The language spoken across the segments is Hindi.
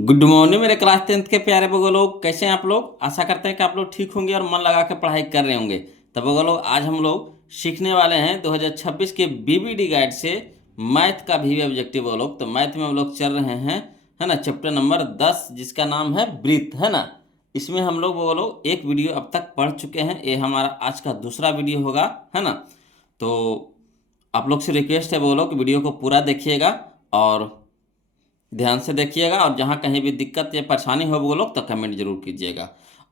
गुड मॉर्निंग मेरे क्लास 10th के प्यारे बगो लोग, कैसे हैं आप लोग। आशा करते हैं कि आप लोग ठीक होंगे और मन लगा के पढ़ाई कर रहे होंगे। तब बगो लोग, आज हम लोग सीखने वाले हैं 2026 के बीबीडी गाइड से मैथ का भी ऑब्जेक्टिव। वो लोग तो मैथ में हम लोग चल रहे हैं, है ना, चैप्टर नंबर 10 जिसका नाम है ब्रीथ, है ना। इसमें हम लोग वो लोग एक वीडियो अब तक पढ़ चुके हैं, ये हमारा आज का दूसरा वीडियो होगा, है ना। तो आप लोग से रिक्वेस्ट है वो लोग वीडियो को पूरा देखिएगा और ध्यान से देखिएगा, और जहाँ कहीं भी दिक्कत या परेशानी हो वो लोग तो कमेंट जरूर कीजिएगा।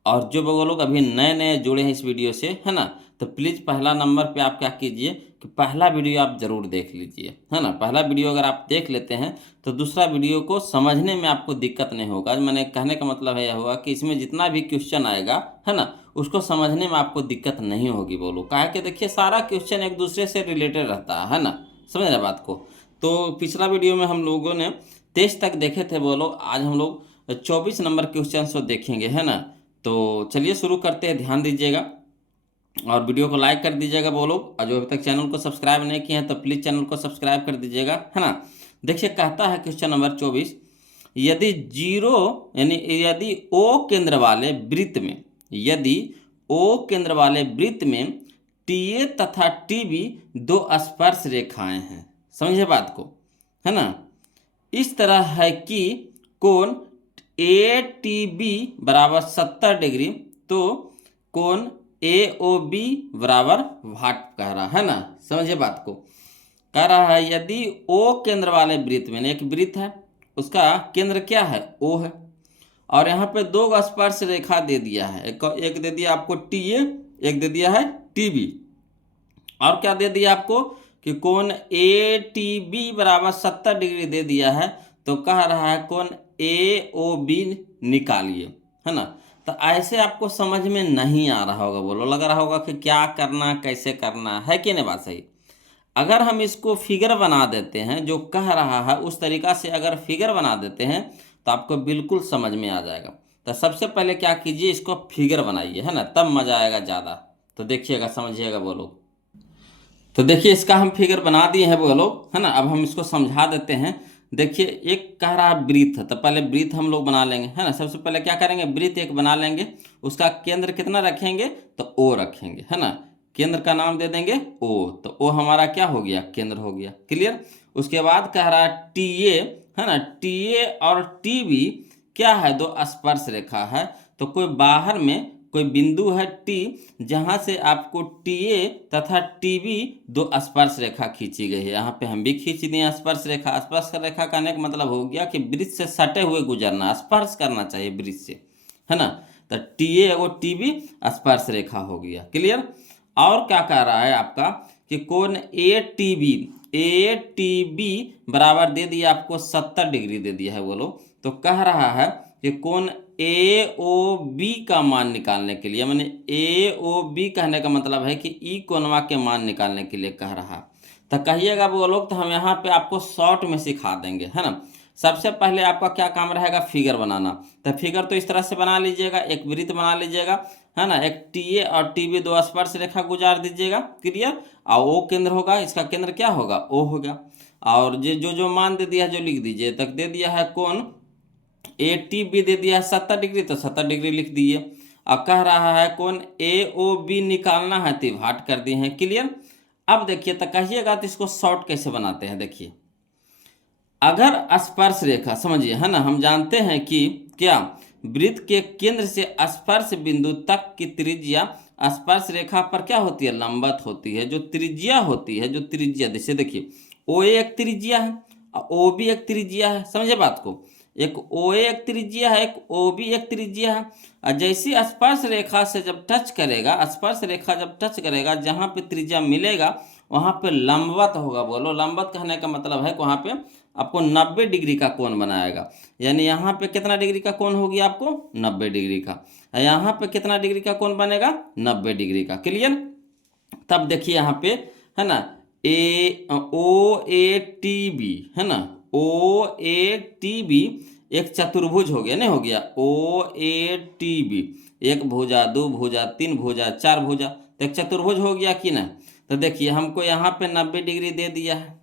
और जो वो लोग अभी नए नए जुड़े हैं इस वीडियो से, है ना, तो प्लीज़ पहला नंबर पे आप क्या कीजिए कि पहला वीडियो आप ज़रूर देख लीजिए, है ना। पहला वीडियो अगर आप देख लेते हैं तो दूसरा वीडियो को समझने में आपको दिक्कत नहीं होगा। मैंने कहने का मतलब है यह हुआ कि इसमें जितना भी क्वेश्चन आएगा, है ना, उसको समझने में आपको दिक्कत नहीं होगी। बोलो काहे कि देखिए सारा क्वेश्चन एक दूसरे से रिलेटेड रहता है ना, समझ रहे बात को। तो पिछला वीडियो में हम लोगों ने 23 तक देखे थे वो लोग, आज हम लोग 24 नंबर क्वेश्चन को देखेंगे, है ना। तो चलिए शुरू करते हैं, ध्यान दीजिएगा और वीडियो को लाइक कर दीजिएगा वो लोग। और जो अभी तक चैनल को सब्सक्राइब नहीं किए हैं तो प्लीज़ चैनल को सब्सक्राइब कर दीजिएगा, है ना। देखिए कहता है क्वेश्चन नंबर 24, यदि जीरो यानी यदि ओ केंद्र वाले वृत्त में, यदि ओ केंद्र वाले वृत्त में टी ए तथा टी बी दो स्पर्श रेखाएं हैं, समझे बात को, है ना। इस तरह है कि कोण ए टी बी बराबर 70 डिग्री, तो कोण ए ओ बी बराबर वाट कह रहा है ना, समझिए बात को। कह रहा है यदि ओ केंद्र वाले वृत्त में, एक वृत्त है उसका केंद्र क्या है, ओ है, और यहाँ पे दो स्पर्श रेखा दे दिया है, एक दे दिया आपको टी ए, एक दे दिया है टी बी, और क्या दे दिया आपको कि कोण ए टी बी बराबर 70 डिग्री दे दिया है। तो कह रहा है कोण ए ओ बी निकालिए, है ना। तो ऐसे आपको समझ में नहीं आ रहा होगा, बोलो लग रहा होगा कि क्या करना कैसे करना है कि नहीं, बात सही। अगर हम इसको फिगर बना देते हैं, जो कह रहा है उस तरीका से अगर फिगर बना देते हैं तो आपको बिल्कुल समझ में आ जाएगा। तो सबसे पहले क्या कीजिए, इसको फिगर बनाइए, है ना, तब मजा आएगा ज़्यादा। तो देखिएगा, समझिएगा बोलो। तो देखिए इसका हम फिगर बना दिए हैं वो लोग, है ना। अब हम इसको समझा देते हैं। देखिए एक कह रहा है वृत्त है, तो पहले वृत्त हम लोग बना लेंगे, है ना। सबसे पहले क्या करेंगे, वृत्त एक बना लेंगे, उसका केंद्र कितना रखेंगे तो ओ रखेंगे, है ना। केंद्र का नाम दे देंगे ओ, तो ओ हमारा क्या हो गया, केंद्र हो गया, क्लियर। उसके बाद कह रहा है टी ए, है ना, टी ए और टी बी क्या है, दो स्पर्श रेखा है। तो कोई बाहर में कोई बिंदु है टी, जहां से आपको टी ए तथा टी बी दो स्पर्श रेखा खींची गई है। यहाँ पे हम भी खींच दिए स्पर्श रेखा। स्पर्श रेखा कहने का मतलब हो गया कि वृत्त से सटे हुए गुजरना, स्पर्श करना चाहिए वृत्त से, है ना। तो टी ए और टी बी स्पर्श रेखा हो गया, क्लियर। और क्या कह रहा है आपका कि कोण ए टी बी बराबर दे दिया आपको 70 डिग्री दे दिया है बोलो। तो कह रहा है कि कोण ए ओ बी का मान निकालने के लिए, मैंने ए ओ बी कहने का मतलब है कि ई कोणवा के मान निकालने के लिए कह रहा। तो कहिएगा वो लोग, तो हम यहाँ पे आपको शॉर्ट में सिखा देंगे, है ना। सबसे पहले आपका क्या काम रहेगा, फिगर बनाना। तो फिगर तो इस तरह से बना लीजिएगा, एक वृत्त बना लीजिएगा, है ना, एक टी ए और टी बी दो स्पर्श रेखा गुजार दीजिएगा, क्लियर। और ओ केंद्र होगा, इसका केंद्र क्या होगा, ओ होगा। और जो जो मान दे दिया है जो लिख दीजिए, तक दे दिया है कोण ए टी बी दे दिया है 70 डिग्री, तो 70 डिग्री लिख दिए। अब कह रहा है कौन ए ओ बी निकालना है, तो भाट कर दिए हैं, क्लियर। अब देखिए तो कहिएगा तो इसको शॉर्ट कैसे बनाते हैं। देखिए अगर स्पर्श रेखा, समझिए, है ना, हम जानते हैं कि क्या वृत्त के केंद्र से स्पर्श बिंदु तक की त्रिज्या स्पर्श रेखा पर क्या होती है, लंबवत होती है। जो त्रिज्या होती है, जो त्रिज्या, जैसे देखिए ओ एक त्रिज्या है और ओ भी एक त्रिज्या है, समझे बात को। एक ओ एक त्रिज्या है, एक ओ भी एक त्रिज्या है। और जैसी स्पर्श रेखा से जब टच करेगा, स्पर्श रेखा जब टच करेगा, जहाँ पे त्रिज्या मिलेगा वहाँ पे लंबवत होगा। बोलो लंबवत कहने का मतलब है कि वहाँ पे आपको 90 डिग्री का कोण बनाएगा। यानी यहाँ पे कितना डिग्री का कोण होगी आपको, 90 डिग्री का। यहाँ पे कितना डिग्री का कोण बनेगा, 90 डिग्री का, क्लियर। तब देखिए यहाँ पे, है ना, ए ओ ए टी बी, है ना, ओ ए टी बी एक चतुर्भुज हो गया, नहीं हो गया, ओ ए टी बी, एक भुजा, दो भुजा, तीन भुजा, चार भुजा, तो एक चतुर्भुज हो गया कि ना। तो देखिए हमको यहाँ पे 90 डिग्री दे दिया है,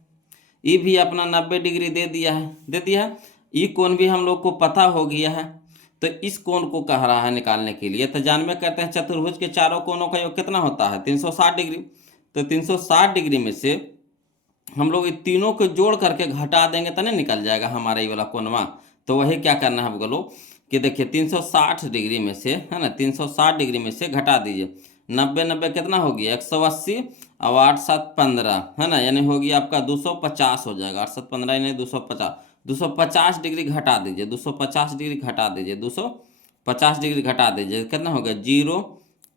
ये भी अपना 90 डिग्री दे दिया है, दे दिया है। ई कोण भी हम लोग को पता हो गया है, तो इस कोण को कह रहा है निकालने के लिए। तो जानबे करते हैं चतुर्भुज के चारों कोणों का योग कितना होता है 360 डिग्री। तो 360 डिग्री में से हम लोग इन तीनों को जोड़ करके घटा देंगे तो नहीं निकल जाएगा हमारा ये वाला कोणवा। तो वही क्या करना है बोलो कि देखिए 360 डिग्री में से, है ना, 360 डिग्री में से घटा दीजिए 90 90 कितना हो गया 180 और 8 7 15, है ना, यानी हो गया आपका 250 हो जाएगा। 8 7 15 यानी 250, 250 डिग्री घटा दीजिए, 250 डिग्री घटा दीजिए, 250 डिग्री घटा दीजिए, कितना हो गया 0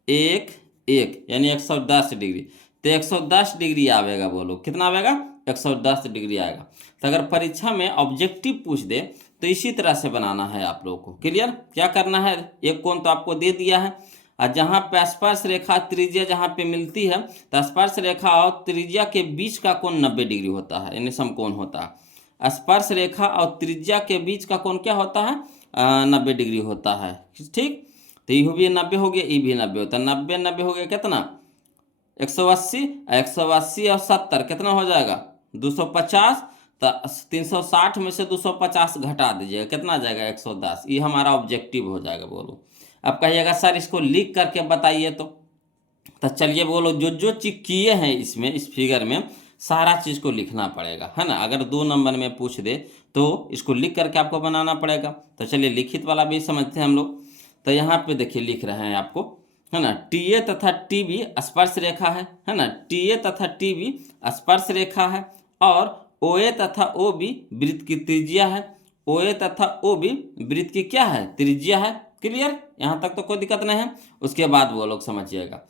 1 1 यानी 110 डिग्री। तो 110 डिग्री आवेगा, बोलो कितना आवेगा 110 डिग्री आएगा। तो अगर परीक्षा में ऑब्जेक्टिव पूछ दे तो इसी तरह से बनाना है आप लोगों को। क्लियर? क्या करना है, एक कोण तो आपको दे दिया है, और जहाँ पे स्पर्श रेखा त्रिज्या जहाँ पे मिलती है तो स्पर्श रेखा और त्रिज्या के बीच का कोण 90 डिग्री होता है, यानी समकोण होता है। स्पर्श रेखा और त्रिज्या के बीच का कोण क्या होता है 90 डिग्री होता है। ठीक, तो ये भी 90 हो गया, ये भी 90 होता है। 90 90 हो गया कितना 180, 180 और 70 कितना हो जाएगा 250। तो 360 में से 250 घटा दीजिएगा, कितना आ जाएगा 110। ये हमारा ऑब्जेक्टिव हो जाएगा। बोलो अब कहिएगा सर इसको लिख करके बताइए। तो चलिए बोलो जो जो चीज किए हैं इसमें, इस फिगर में सारा चीज़ को लिखना पड़ेगा, है ना। अगर 2 नंबर में पूछ दे तो इसको लिख करके आपको बनाना पड़ेगा। तो चलिए लिखित वाला भी समझते हैं हम लोग। तो यहाँ पे देखिए लिख रहे हैं आपको, है ना, TA तथा TB स्पर्श रेखा है ना, TA तथा TB स्पर्श रेखा है, और OA तथा OB वृत्त की त्रिज्या है। OA तथा OB वृत्त की क्या है त्रिज्या है। क्लियर? यहाँ तक तो कोई दिक्कत नहीं है। उसके बाद वो लोग समझिएगा,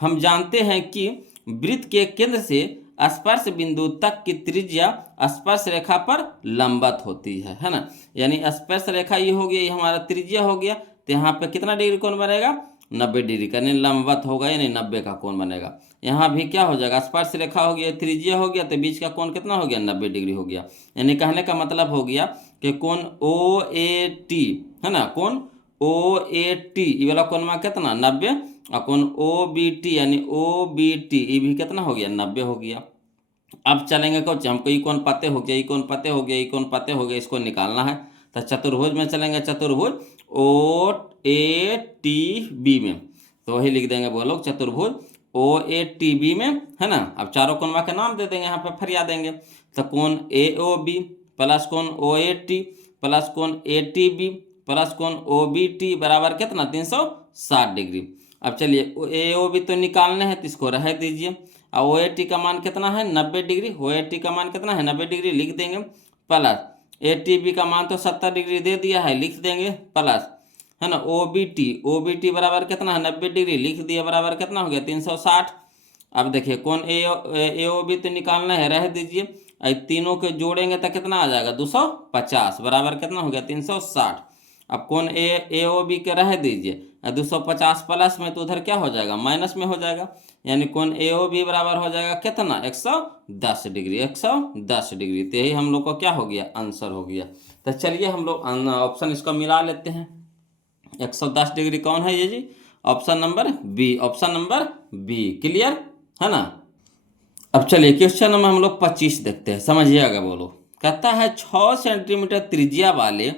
हम जानते हैं कि वृत्त के केंद्र से स्पर्श बिंदु तक की त्रिज्या स्पर्श रेखा पर लंबवत होती है ना। यानी स्पर्श रेखा ये हो गया, ये हमारा त्रिज्या हो गया। तो यहाँ पे कितना डिग्री कोण बनेगा 90 डिग्री का, यानी लंबवत होगा, यानी 90 का कोण बनेगा। यहाँ भी क्या हो जाएगा स्पर्श रेखा हो गया, त्रिज्या हो गया, तो बीच का कोण कितना हो गया 90 डिग्री हो गया। यानी कहने का मतलब हो गया कि कोण OAT, है ना, कोण OAT ये वाला कोण कितना 90, और कोण OBT यानी OBT ये भी कितना हो गया 90 हो गया। अब चलेंगे कुछ, हमको ये कौन पते हो गया, ये कौन पते हो गया, ये कौन पते हो गया, इसको निकालना है। तो चतुर्भुज में चलेंगे, चतुर्भुज OATB में, तो वही लिख देंगे वो लोग चतुर्भुज OATB में, है ना। अब चारों कोणवा के नाम दे देंगे, यहाँ पे फरिया देंगे। तो कोण AOB प्लस कोण OAT प्लस कोण ATB प्लस कोण OBT बराबर कितना 360 डिग्री। अब चलिए AOB तो निकालने हैं, तो इसको रह दीजिए। और OAT का मान कितना है 90 डिग्री, OAT का मान कितना है 90 डिग्री लिख देंगे, प्लस ATB का मान तो 70 डिग्री दे दिया है लिख देंगे, प्लस, है ना, OBT बराबर कितना है 90 डिग्री लिख दिया, बराबर कितना हो गया 360। अब देखिए कौन AOB तो निकालना है, रह दीजिए। तीनों के जोड़ेंगे तो कितना आ जाएगा 250 बराबर कितना हो गया 360। अब कौन AOB के रह दीजिए, 250 प्लस में तो उधर क्या हो जाएगा माइनस में हो जाएगा, यानी कौन AOB बराबर हो जाएगा कितना 110 डिग्री, 110 डिग्री। तो यही हम लोग को क्या हो गया आंसर हो गया। तो चलिए हम लोग ऑप्शन इसको मिला लेते हैं। 110 डिग्री कौन है ये जी, option number B, option number B. Clear है ना। अब चलिए क्वेश्चन नंबर हम लोग 25 देखते हैं, समझिएगा। बोलो कहता है 6 सेंटीमीटर त्रिज्या वाले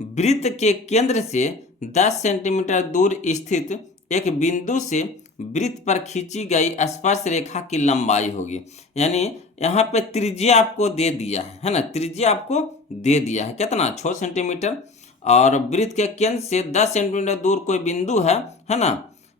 वृत्त के केंद्र से 10 सेंटीमीटर दूर स्थित एक बिंदु से वृत्त पर खींची गई स्पर्श रेखा की लंबाई होगी। यानी यहाँ पे त्रिज्या आपको दे दिया है ना, त्रिज्या आपको दे दिया है कितना 6 सेंटीमीटर, और वृत्त के केंद्र से 10 सेंटीमीटर दूर कोई बिंदु है ना,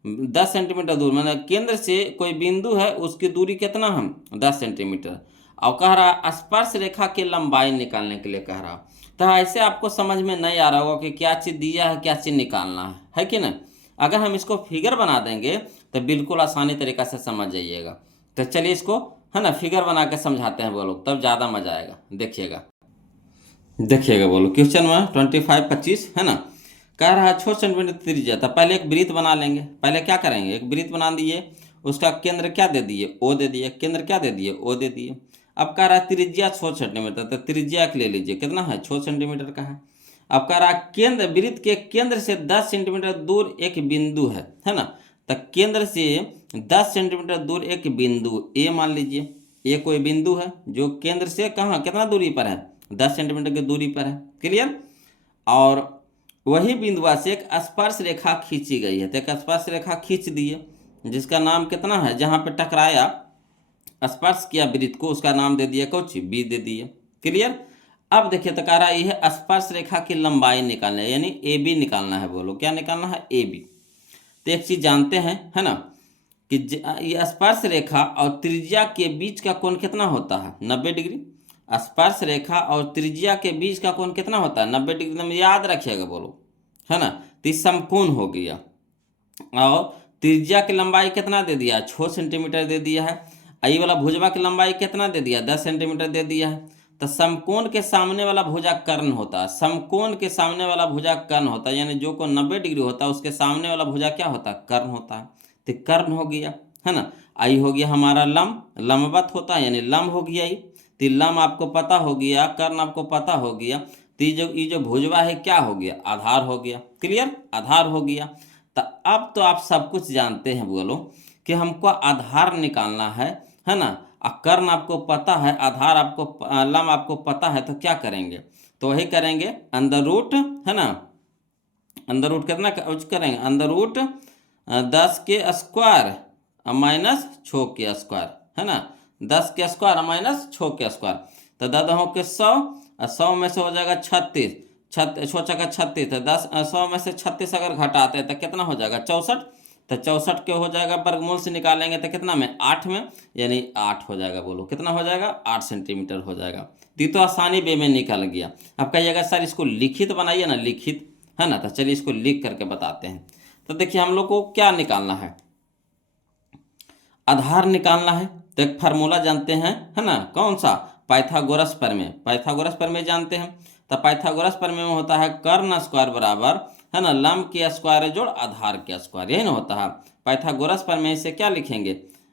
10 सेंटीमीटर दूर, मतलब केंद्र से कोई बिंदु है उसकी दूरी कितना हम 10 सेंटीमीटर, और कह रहा स्पर्श रेखा की लंबाई निकालने के लिए कह रहा। तो ऐसे आपको समझ में नहीं आ रहा होगा कि क्या चीज़ दिया है क्या चीज़ निकालना है कि नहीं। अगर हम इसको फिगर बना देंगे तो बिल्कुल आसानी तरीक़ा से समझ जाइएगा। तो चलिए इसको, है ना, फिगर बना के समझाते हैं वो लोग, तब ज़्यादा मजा आएगा। देखिएगा बोलो क्वेश्चन में 25 है ना, कह रहा है 6 सेंटीमीटर त्रिज्या। तो पहले एक वृत्त बना लेंगे। पहले क्या करेंगे, एक वृत्त बना दिए, उसका केंद्र क्या दे दिए O दे दिए, केंद्र क्या दे दिए O दे दिए। अब कह रहा है त्रिज्या 6 सेंटीमीटर, तो त्रिज्या ले लीजिए कितना है 6 सेंटीमीटर का है। अब कह रहा है केंद्र, वृत्त के केंद्र से 10 सेंटीमीटर दूर एक बिंदु है ना। तो केंद्र से 10 सेंटीमीटर दूर एक बिंदु A मान लीजिए, ये कोई बिंदु है जो केंद्र से कहाँ कितना दूरी पर है 10 सेंटीमीटर की दूरी पर है। क्लियर। और वही बिंदुआ से एक स्पर्श रेखा खींची गई है, तो एक स्पर्श रेखा खींच दी है जिसका नाम कितना है, जहाँ पे टकराया स्पर्श किया वृत्त को उसका नाम दे दिया कुछ बी दे दिए। क्लियर। अब देखिए तो कह रहा है यह स्पर्श रेखा की लंबाई निकालना है, यानी ए बी निकालना है। बोलो क्या निकालना है, ए बी। तो एक चीज जानते हैं है ना कि ये स्पर्श रेखा और त्रिज्या के बीच का कोण कितना होता है, 90 डिग्री। स्पर्श रेखा और त्रिज्या के बीच का कोण कितना होता है, 90 डिग्री। में याद रखिएगा बोलो, है ना। तो ये समकोण हो गया। और त्रिज्या की लंबाई कितना दे दिया, 6 सेंटीमीटर दे दिया है। आई वाला भुजवा की लंबाई कितना दे दिया, 10 सेंटीमीटर दे दिया है। तो समकोण के सामने वाला भुजा कर्ण होता है, समकोण के सामने वाला भुजा कर्ण होता है, यानी जो कोण 90 डिग्री होता है उसके सामने वाला भुजा क्या होता है, कर्ण होता है। तो कर्ण हो गया, है ना। आई हो गया हमारा लंब, लंबवत होता है यानी लंब हो गया। तो लंब आपको पता हो गया, कर्ण आपको पता हो गया। तो ये जो भुजवा है क्या हो गया, आधार हो गया। क्लियर, आधार हो गया। तो अब तो आप सब कुछ जानते हैं बोलो कि हमको आधार निकालना है ना। कर्ण आपको पता है, आधार आपको लंब आपको पता है, तो क्या करेंगे, तो वही करेंगे अंडर रूट, है ना। अंडर रूट कितना करेंगे, अंडर रूट 10 के स्क्वायर माइनस 6 के स्क्वायर, है ना। 10 के स्क्वायर माइनस 6 के स्क्वायर। तो 10 के 100, 100 में से हो जाएगा 36, 6 का 36। तो 100 में से 36 अगर घटाते हैं तो कितना हो जाएगा, 64। तो 64 के हो जाएगा वर्गमूल से निकालेंगे तो कितना में, 8 में, यानी 8 हो जाएगा। बोलो कितना हो जाएगा, 8 सेंटीमीटर हो जाएगा। तो आसानी वे में निकल गया। अब कहिएगा सर इसको लिखित बनाइए ना, लिखित, है ना। तो चलिए इसको लिख करके बताते हैं। तो देखिए हम लोग को क्या निकालना है, आधार निकालना है। तो एक फार्मूला जानते हैं, है ना, कौन सा, पाइथागोरस प्रमेय। पाइथागोरस प्रमेय जानते हैं। तो पाइथागोरस प्रमेय में होता है कर्ण स्क्वायर बराबर, है ना, लंब के स्क्वायर जोड़ आधार के स्क्वायर, यही ना होता है। पाइथागोरस प्रमेय से क्या लिखेंगे,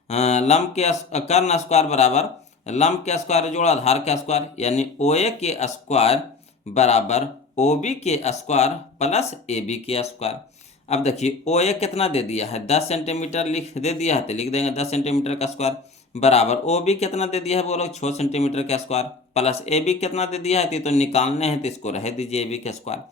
लंब के कर्ण स्क्वायर बराबर लंब के स्क्वायर जोड़ आधार के स्क्वायर, यानी ओ ए के स्क्वायर बराबर ओ बी के स्क्वायर प्लस ए बी के स्क्वायर। अब देखिए ओ ए कितना दे दिया है, 10 सेंटीमीटर लिख दे दिया है, तो लिख देंगे 10 सेंटीमीटर का स्क्वायर बराबर ओ बी कितना दे दिया है, बोलो 6 सेंटीमीटर का स्क्वायर प्लस ए बी कितना दे दिया है, तो निकालने हैं तो इसको रह दीजिए ए बी का स्क्वायर।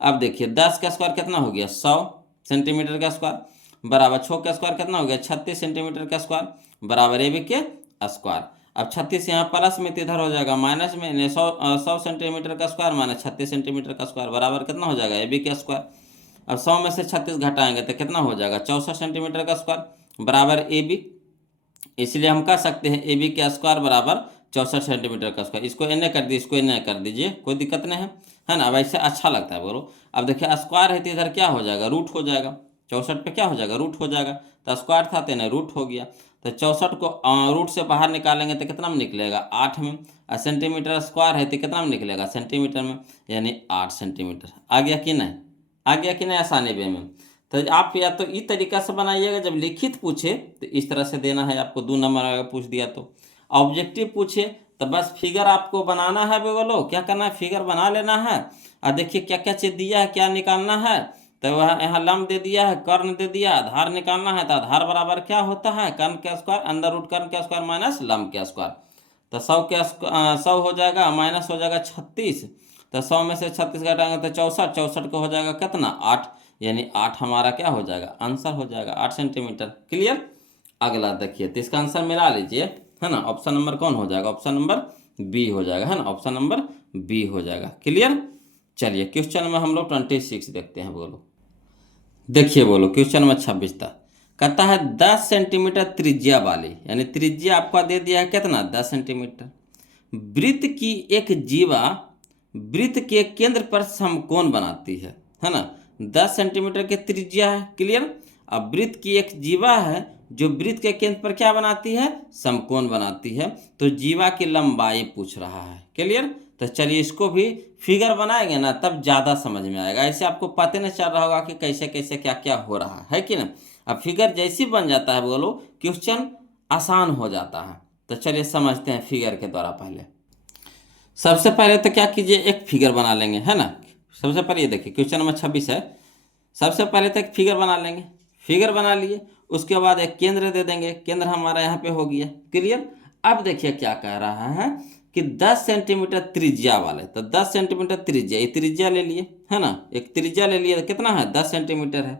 अब देखिए 10 का स्क्वायर कितना हो गया, 100 सेंटीमीटर का स्क्वायर बराबर 6 का स्क्वायर कितना हो गया, 36 सेंटीमीटर का स्क्वायर बराबर ए बी के स्क्वायर। अब 36 यहाँ प्लस में तो इधर हो जाएगा माइनस में, 100 सेंटीमीटर का स्क्वायर माइनस 36 सेंटीमीटर का स्क्वायर बराबर कितना हो जाएगा, ए बी का स्क्वायर। अब 100 में से 36 घटाएंगे तो कितना हो जाएगा, 64 सेंटीमीटर का स्क्वायर बराबर ए बी। इसलिए हम कह सकते हैं ए बी का स्क्वायर बराबर 64 सेंटीमीटर का स्क्वायर। इसको एन कर दीजिए, इसको एन कर दीजिए, कोई दिक्कत नहीं है ना। अब ऐसे अच्छा लगता है बोलो। अब देखिए स्क्वायर है तो इधर क्या हो जाएगा, रूट हो जाएगा। 64 पे क्या हो जाएगा, रूट हो जाएगा। तो स्क्वायर था तो ना रूट हो गया। तो 64 को रूट से बाहर निकालेंगे तो कितना में निकलेगा, 8 में। सेंटीमीटर स्क्वायर है तो कितना में निकलेगा, सेंटीमीटर में, यानी 8 सेंटीमीटर। आ गया कि नहीं, आ गया कि नहीं आसानी वे में। तो आप या तो इस तरीका से बनाइएगा, जब लिखित पूछे तो इस तरह से देना है आपको, 2 नंबर अगर पूछ दिया तो। ऑब्जेक्टिव पूछे तो बस फिगर आपको बनाना है, बोलो क्या करना है, फिगर बना लेना है। और देखिए क्या क्या चीज़ दिया है, क्या निकालना है। तो वह यहाँ लंब दे दिया है, कर्ण दे दिया, आधार निकालना है। तो आधार बराबर क्या होता है, कर्ण के स्क्वायर अंडर रूट कर्ण के स्क्वायर माइनस लंब के स्क्वायर। तो 100 हो जाएगा माइनस हो जाएगा 36। तो 100 में से 36 घटाएंगे तो 64, 64 को हो जाएगा कितना, 8, यानी 8 हमारा क्या हो जाएगा, आंसर हो जाएगा 8 सेंटीमीटर। क्लियर। अगला देखिए, तो इसका आंसर मिला लीजिए, है ना। ऑप्शन नंबर कौन हो जाएगा, ऑप्शन नंबर बी हो जाएगा, है ना, ऑप्शन नंबर बी हो जाएगा। क्लियर। चलिए क्वेश्चन में हम लोग 26 देखते हैं। बोलो देखिए, बोलो क्वेश्चन में 26 था, कहता है 10 सेंटीमीटर त्रिज्या वाली, यानी त्रिज्या आपका दे दिया है कितना, 10 सेंटीमीटर, वृत्त की एक जीवा वृत्त के केंद्र पर समकोण बनाती है ना। 10 सेंटीमीटर की त्रिज्या है। क्लियर। अब वृत्त की एक जीवा है जो वृत्त के केंद्र पर क्या बनाती है, समकोण बनाती है। तो जीवा की लंबाई पूछ रहा है। क्लियर। तो चलिए इसको भी फिगर बनाएंगे ना, तब ज़्यादा समझ में आएगा। ऐसे आपको पता नहीं चल रहा होगा कि कैसे कैसे क्या क्या हो रहा है कि ना। अब फिगर जैसी बन जाता है बोलो, क्वेश्चन आसान हो जाता है। तो चलिए समझते हैं फिगर के द्वारा। पहले सबसे पहले तो क्या कीजिए, एक फिगर बना लेंगे, है ना। सबसे पहले ये देखिए क्वेश्चन नंबर 26 है। सबसे पहले तो एक फिगर बना लेंगे, फिगर बना लिए, उसके बाद एक केंद्र दे देंगे, केंद्र हमारा यहाँ पे हो गया। क्लियर। अब देखिए क्या कह रहा है कि 10 सेंटीमीटर त्रिज्या वाले, तो 10 सेंटीमीटर त्रिज्या, ये त्रिज्या ले लिए है ना, एक त्रिज्या ले लिए, कितना है 10 सेंटीमीटर है।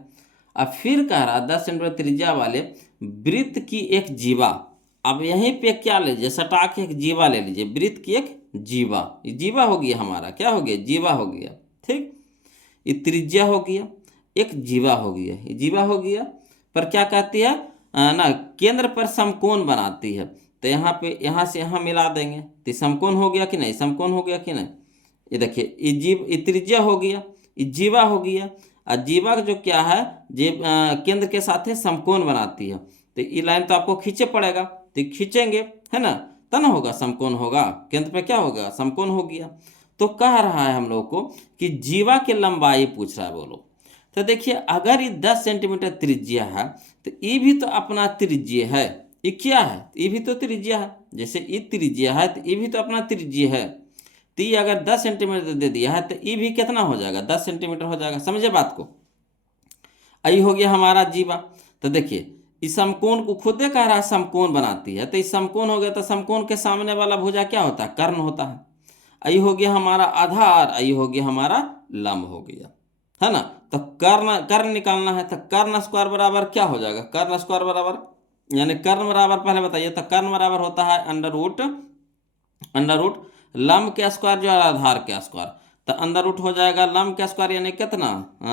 अब फिर कह रहा 10 सेंटीमीटर त्रिज्या वाले वृत्त की एक जीवा। अब यहीं पे क्या ले लीजिए, सटा के एक जीवा ले लीजिए, वृत्त की एक जीवा, ये जीवा हो गया हमारा, क्या हो गया, जीवा हो गया। ठीक, ये त्रिज्या हो गया, एक जीवा हो गया, ये जीवा हो गया। पर क्या कहती है ना, केंद्र पर समकोण बनाती है। तो यहाँ पे यहाँ से यहाँ मिला देंगे तो समकोण हो गया कि नहीं, समकोण हो गया कि नहीं। ये देखिए, ये त्रिज्या हो गया, ये जीवा हो गया, और जीवा जो क्या है, केंद्र के साथ है समकोण बनाती है। तो ये लाइन तो आपको खींचे पड़ेगा, तो खींचेंगे है ना, तब ना होगा समकोण होगा, केंद्र पे क्या होगा, समकोण हो गया। तो कह रहा है हम लोग को कि जीवा की लंबाई पूछ रहा है, बोलो। तो देखिए, अगर ये 10 सेंटीमीटर त्रिज्या है तो ये भी तो अपना त्रिज्या है, ये क्या है, ये भी तो त्रिज्या है। जैसे ये त्रिज्या है तो ये भी तो अपना त्रिज्या है। तो ये अगर 10 सेंटीमीटर दे दिया है तो ये भी कितना हो जाएगा, 10 सेंटीमीटर हो जाएगा। समझे बात को। आई हो गया हमारा जीवा। तो देखिए, इस समकोण को खुद कह रहा है समकोण बनाती है, तो इस समकोण हो गया, तो समकोण के सामने वाला भुजा क्या होता है, कर्ण होता है। आई हो गया हमारा आधार, आई हो गया हमारा लंब हो गया, है ना। तो कर्ण कर्ण निकालना है, तो कर्ण स्क्वायर बराबर क्या हो जाएगा, कर्ण स्क्वायर बराबर, यानी कर्ण बराबर पहले बताइए, तो कर्ण बराबर होता है अंडर रूट लंब के स्क्वायर जो है आधार के स्क्वायर। तो अंडर रूट हो जाएगा लंब के स्क्वायर, यानी कितना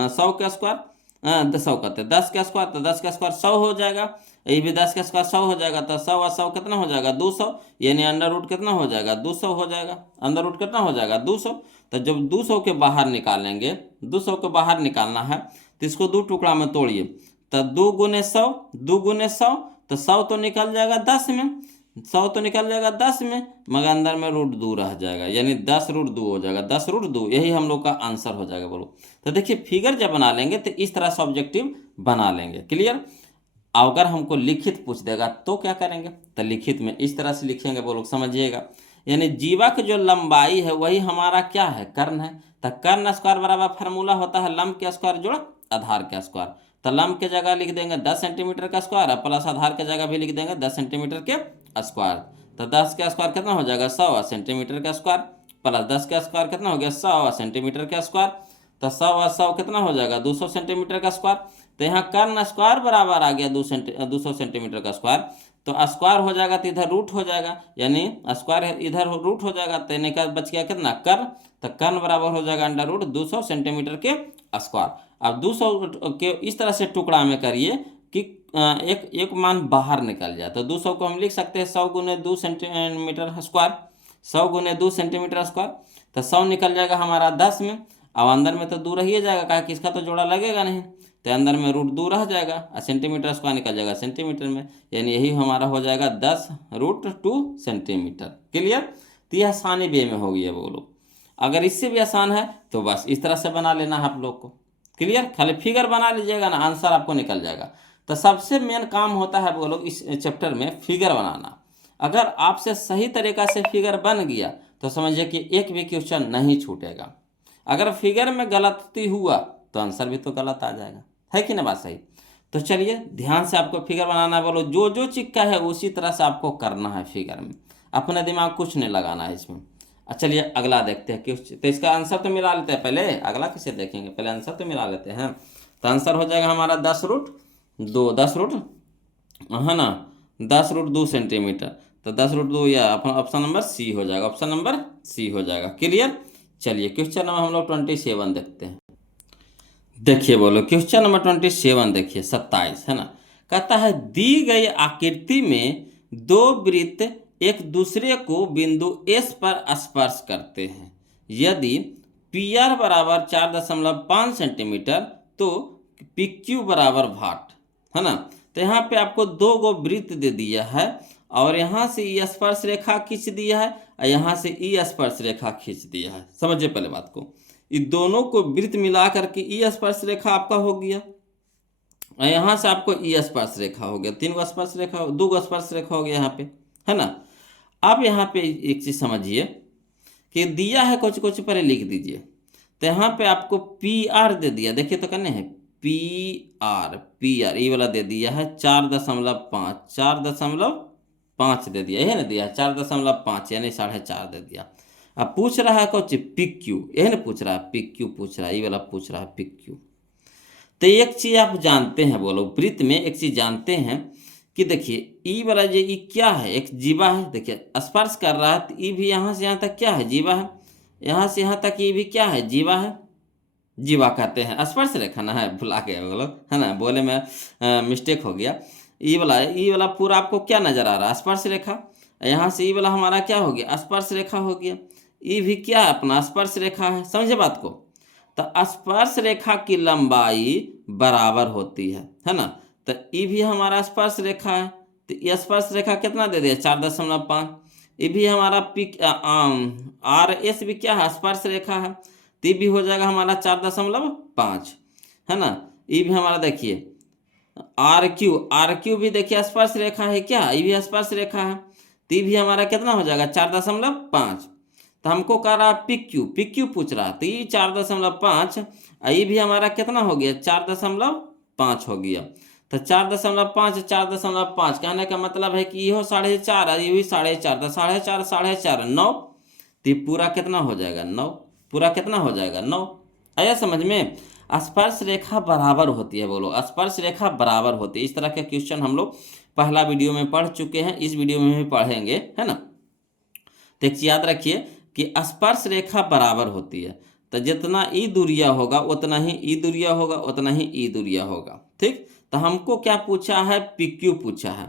100 के स्क्वायर, 100 कहते 10 के स्क्वायर, तो 10 के स्क्वायर 100 हो जाएगा। ये भी 10 के स्क्वायर 100 हो जाएगा, तो 100 और 100 कितना हो जाएगा 200, यानी अंडर रूट कितना हो जाएगा 200 हो जाएगा, अंडर रूट कितना हो जाएगा 200। तो जब 200 के बाहर निकालेंगे, 200 के बाहर निकालना है तो इसको दो टुकड़ा में तोड़िए, तो 2 गुने 100, 2 गुने 100, तो 100 तो निकल जाएगा 10 में, 100 तो निकल जाएगा 10 में, मगर अंदर में रूट 2 रह जाएगा, यानी 10 रूट 2 हो जाएगा, 10 रूट 2, यही हम लोग का आंसर हो जाएगा, बोलो। तो देखिए, फिगर जब बना लेंगे तो इस तरह से ऑब्जेक्टिव बना लेंगे, क्लियर। अगर हमको लिखित पूछ देगा तो क्या करेंगे, तो लिखित में इस तरह से लिखेंगे, वो लोग समझिएगा। यानी जीवा की जो लंबाई है वही हमारा क्या है, कर्ण है। तो कर्ण स्क्वायर बराबर फार्मूला होता है लंब के स्क्वायर जोड़ आधार के स्क्वायर। तो लंब के जगह लिख देंगे 10 सेंटीमीटर का स्क्वायर, प्लस आधार के जगह भी लिख देंगे 10 सेंटीमीटर के स्क्वायर। तो 10 का स्क्वायर कितना हो जाएगा 100 सेंटीमीटर का स्क्वायर, प्लस 10 का स्क्वायर कितना हो गया 100 सेंटीमीटर का स्क्वायर। तो 100 और 100 कितना हो जाएगा 200 सेंटीमीटर का स्क्वायर। तो यहाँ कर्ण स्क्वायर बराबर आ गया 200 सेंटीमीटर का स्क्वायर। तो स्क्वायर हो जाएगा तो इधर रूट हो जाएगा, यानी स्क्वायर इधर रूट हो जाएगा, तो इन्हें का बच गया कितना कर्ण। तो कर्ण बराबर हो जाएगा अंडर रूट 200 सेंटीमीटर के स्क्वायर। अब 200 के इस तरह से टुकड़ा में करिए कि एक मान बाहर निकल जाए। तो 200 को हम लिख सकते हैं 100 गुने 2 सेंटीमीटर स्क्वायर, 100 गुने 2 सेंटीमीटर स्क्वायर। तो 100 निकल जाएगा हमारा 10 में, अब अंदर में तो 2 रह ही जाएगा, कहा कि इसका तो जोड़ा लगेगा नहीं, तो अंदर में रूट 2 रह जाएगा और सेंटीमीटर स्क्वायर निकल जाएगा सेंटीमीटर में, यानी यही हमारा हो जाएगा 10 रूट 2 सेंटीमीटर। क्लियर। तो यह आसानी वे में हो गई है, बोलो। अगर इससे भी आसान है तो बस इस तरह से बना लेना है आप लोग को, क्लियर। खाली फिगर बना लीजिएगा ना, आंसर आपको निकल जाएगा। तो सबसे मेन काम होता है बोलो इस चैप्टर में फिगर बनाना। अगर आपसे सही तरीका से फिगर बन गया तो समझिए कि एक भी क्वेश्चन नहीं छूटेगा। अगर फिगर में गलती हुआ तो आंसर भी तो गलत आ जाएगा, है कि ना बात सही। तो चलिए ध्यान से आपको फिगर बनाना है, बोलो जो जो चिक्का है उसी तरह से आपको करना है फिगर में, अपना दिमाग कुछ नहीं लगाना है इसमें। चलिए अगला देखते हैं क्वेश्चन। तो इसका आंसर तो मिला लेते हैं, पहले अगला किसे देखेंगे, पहले आंसर तो मिला लेते हैं। तो आंसर हो जाएगा हमारा 10 रूट 2, 10 रूट है ना, 10 रूट 2 सेंटीमीटर। तो 10 रूट 2 या ऑप्शन नंबर सी हो जाएगा, ऑप्शन नंबर सी हो जाएगा, क्लियर। चलिए क्वेश्चन नंबर हम लोग 27 देखते हैं। देखिए बोलो क्वेश्चन नंबर 27 देखिए 27 है ना। कहता है दी गई आकृति में दो वृत्त एक दूसरे को बिंदु एस पर स्पर्श करते हैं। यदि पी आर बराबर 4.5 सेंटीमीटर तो पी क्यू बराबर भाट, है ना। तो यहाँ पे आपको दो गो वृत्त दे दिया है और यहाँ से ई स्पर्श रेखा खींच दिया है और यहाँ से ई स्पर्श रेखा खींच दिया है। समझिए पहले बात को, इन दोनों को वृत्त मिला करके ई स्पर्श रेखा आपका हो गया और यहाँ से आपको ई स्पर्श रेखा हो गया, 3 गो स्पर्श रेखा, 2 गो स्पर्श रेखा हो गया यहाँ पे, है ना। अब यहाँ पे एक चीज समझिए कि दिया है कुछ कुछ पर लिख दीजिए। तो यहाँ पे आपको पी आर दे दिया, देखिए तो करने हैं पी आर ये वाला दे दिया है 4.5, 4.5 5 दे दिया, यही ना दिया 4.5 यानी 4.5 दे दिया। अब पूछ रहा है कुछ पिक क्यू, यही ना पूछ रहा है, पिक क्यू पूछ रहा है, ये वाला पूछ रहा है पिक क्यू। तो एक चीज आप जानते हैं, बोलो वृत्त में एक चीज जानते हैं कि देखिए ई वाला जो ई क्या है, एक जीवा है, देखिए स्पर्श कर रहा है तो ई भी यहाँ से यहाँ तक क्या है, जीवा है, यहाँ से यहाँ तक ये भी क्या है, जीवा है, जीवा कहते हैं। स्पर्श रेखा ना है, भुला गए वो लोग, है ना, बोले में मिस्टेक हो गया। ई वाला पूरा आपको क्या नजर आ रहा है, स्पर्श रेखा। यहाँ से ई वाला हमारा क्या हो गया, स्पर्श रेखा हो गया। ई भी क्या है अपना, स्पर्श रेखा है, समझे बात को। तो स्पर्श रेखा की लंबाई बराबर होती है ना। तो ई भी हमारा स्पर्श रेखा है, तो ये स्पर्श रेखा कितना दे दिया, 4.5। ये भी हमारा पिक आर एस भी क्या है, स्पर्श रेखा है, तो ये भी हो जाएगा हमारा 4.5, है ना। ये भी हमारा देखिए आर क्यू भी देखिए स्पर्श रेखा है, क्या ये भी स्पर्श रेखा है, तो ये भी हमारा कितना हो जाएगा, 4.5। तो हमको कह रहा पिक क्यू पूछ रहा, तो ये 4.5, ये भी हमारा कितना हो गया, 4.5 हो गया। तो 4.5 4.5 कहने का मतलब है कि ये हो 4.5, ये भी 4.5, तो 4.5 4.5 9, तो ये पूरा कितना हो जाएगा 9, पूरा कितना हो जाएगा 9। आया समझ में। स्पर्श रेखा बराबर होती है, बोलो स्पर्श रेखा बराबर होती है। इस तरह के क्वेश्चन हम लोग पहला वीडियो में पढ़ चुके हैं, इस वीडियो में भी पढ़ेंगे, है ना। तो एक याद रखिए कि स्पर्श रेखा बराबर होती है, तो जितना ई दूरिया होगा उतना ही ई दूरिया होगा, उतना ही ई दूरिया होगा, ठीक। तो हमको क्या पूछा है, पी क्यू पूछा है,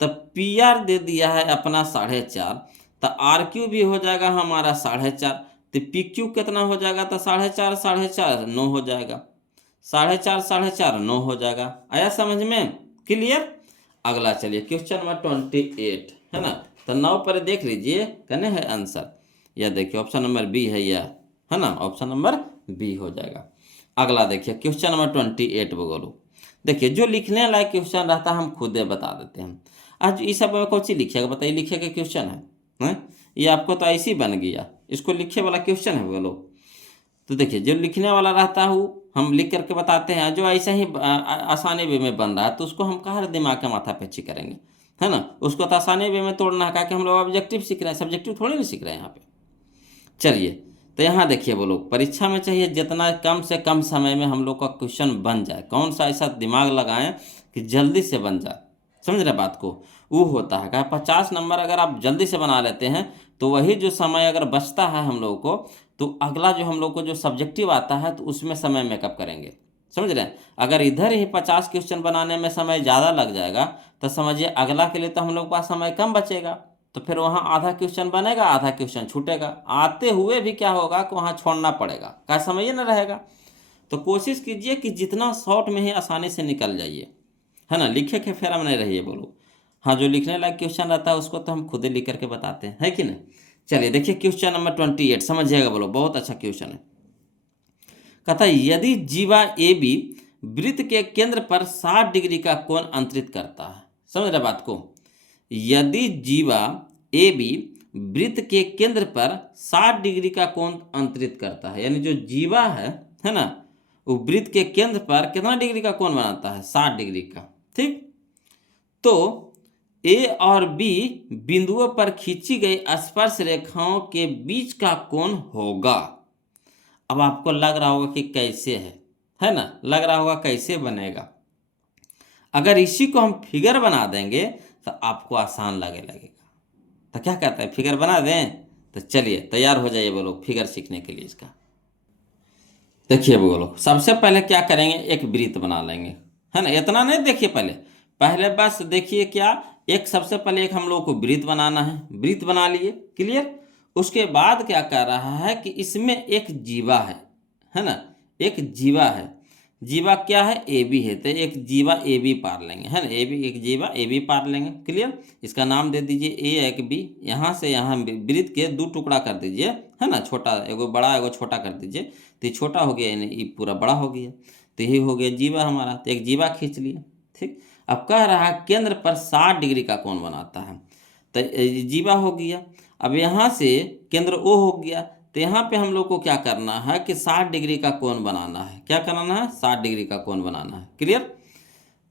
तो पी आर दे दिया है अपना 4.5, तो आर क्यू भी हो जाएगा हमारा 4.5, तो पी क्यू कितना हो जाएगा, तो 4.5 9 हो जाएगा, 4.5 9 हो जाएगा। आया समझ में, क्लियर। अगला चलिए क्वेश्चन नंबर 28, है ना। तो 9 पर देख लीजिए कहने है आंसर, या देखिए ऑप्शन नंबर बी है, यह है ना, ऑप्शन नंबर बी हो जाएगा। अगला देखिए क्वेश्चन नंबर 28 बोलो। देखिए जो लिखने लायक क्वेश्चन रहता है हम खुद बता देते हैं। आज ये सब कौन सी लिखिएगा, बताइए, लिखे के क्वेश्चन है, ये आपको तो ऐसे ही बन गया, इसको लिखे वाला क्वेश्चन है बोलो। तो देखिए जो लिखने वाला रहता है वो हम लिख करके बताते हैं, जो ऐसे ही आसानी वे में बन रहा है तो उसको हम कहाँ दिमाग के माथा पेची करेंगे, है ना। उसको तो आसानी वे में तोड़ना है, कि हम लोग ऑब्जेक्टिव सीख रहे हैं, सब्जेक्टिव थोड़ी नहीं सीख रहे हैं यहाँ पे। चलिए तो यहाँ देखिए बोलो, परीक्षा में चाहिए जितना कम से कम समय में हम लोग का क्वेश्चन बन जाए, कौन सा ऐसा दिमाग लगाएं कि जल्दी से बन जाए, समझ रहे बात को, वो होता है। 50 नंबर अगर आप जल्दी से बना लेते हैं तो वही जो समय अगर बचता है हम लोगों को, तो अगला जो हम लोग को जो सब्जेक्टिव आता है तो उसमें समय मेकअप करेंगे, समझ रहे हैं। अगर इधर ही 50 क्वेश्चन बनाने में समय ज़्यादा लग जाएगा तो समझिए अगला के लिए तो हम लोग का समय कम बचेगा, तो फिर वहाँ आधा क्वेश्चन बनेगा, आधा क्वेश्चन छूटेगा, आते हुए भी क्या होगा कि वहाँ छोड़ना पड़ेगा, क्या समय ही न रहेगा। तो कोशिश कीजिए कि जितना शॉर्ट में ही आसानी से निकल जाइए, है ना, लिखे के फेरा में नहीं रहिए बोलो। हाँ जो लिखने लायक क्वेश्चन रहता है उसको तो हम खुद ही लिख करके बताते हैं, है कि नहीं। चलिए देखिए क्वेश्चन नंबर 28 समझिएगा बोलो, बहुत अच्छा क्वेश्चन है। कहता है यदि जीवा ए बी वृत्त के केंद्र पर 60 डिग्री का कोण अंतरित करता है, समझ रहे बात को। यदि जीवा ए बी वृत्त के केंद्र पर 60 डिग्री का कोण अंतरित करता है, यानी जो जीवा है ना, वो वृत्त के केंद्र पर कितना डिग्री का कोण बनाता है, 60 डिग्री का, ठीक। तो ए और बी बिंदुओं पर खींची गई स्पर्श रेखाओं के बीच का कोण होगा। अब आपको लग रहा होगा कि कैसे है ना, लग रहा होगा कैसे बनेगा। अगर इसी को हम फिगर बना देंगे तो आपको आसान लगेगा। तो क्या कहते हैं, फिगर बना दें। तो चलिए तैयार हो जाइए बोलो फिगर सीखने के लिए इसका। देखिए बोलो सबसे पहले क्या करेंगे, एक वृत्त बना लेंगे, है ना। इतना नहीं देखिए, पहले बस देखिए क्या, एक सबसे पहले एक हम लोग को वृत्त बनाना है, वृत्त बना लिए, क्लियर। उसके बाद क्या कर रहा है कि इसमें एक जीवा है ना, एक जीवा है, जीवा क्या है, ए बी है, तो एक जीवा ए बी पार लेंगे, है ना, ए बी, एक जीवा ए बी पार लेंगे, क्लियर। इसका नाम दे दीजिए ए एक बी, यहाँ से यहाँ वृत्त के 2 टुकड़ा कर दीजिए, है ना, छोटा एगो बड़ा एगो छोटा कर दीजिए, तो ये छोटा हो गया यानी ये पूरा बड़ा हो गया, तो यही हो गया जीवा हमारा। तो एक जीवा खींच लिया, ठीक। अब कह रहा है केंद्र पर 60 डिग्री का कोण बनाता है, तो जीवा हो गया। अब यहाँ से केंद्र ओ हो गया, तो यहाँ पे हम लोग को क्या करना है कि 60 डिग्री का कोण बनाना है, क्या कराना है, 60 डिग्री का कोण बनाना है, क्लियर।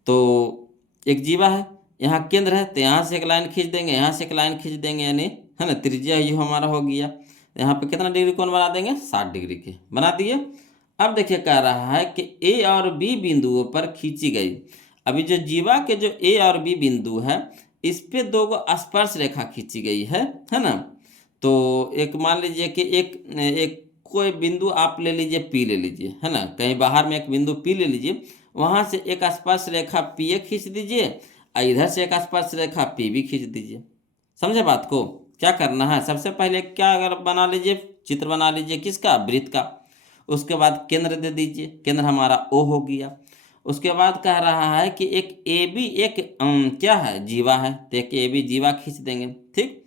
तो एक जीवा है, यहाँ केंद्र है तो यहाँ से एक लाइन खींच देंगे, यहाँ से एक लाइन खींच देंगे, यानी है ना त्रिज्या ये हमारा हो गया। यहाँ पे कितना डिग्री कोण बना देंगे, 60 डिग्री के बना दिए। अब देखिए कह रहा है कि ए और बी बिंदुओं पर खींची गई, अभी जो जीवा के जो ए और बी बिंदु है इस पे दो गो स्पर्श रेखा खींची गई है ना। तो एक मान लीजिए कि एक कोई बिंदु आप ले लीजिए, पी ले लीजिए, है ना, कहीं बाहर में एक बिंदु पी ले लीजिए, वहाँ से एक स्पर्श रेखा पी ए खींच दीजिए और इधर से एक स्पर्श रेखा पी बी खींच दीजिए। समझे बात को? क्या करना है, सबसे पहले क्या अगर बना लीजिए, चित्र बना लीजिए किसका, वृत्त का। उसके बाद केंद्र दे दीजिए, केंद्र हमारा ओ हो गया। उसके बाद कह रहा है कि एक ए बी एक क्या है, जीवा है, तो एक ए बी जीवा खींच देंगे, ठीक।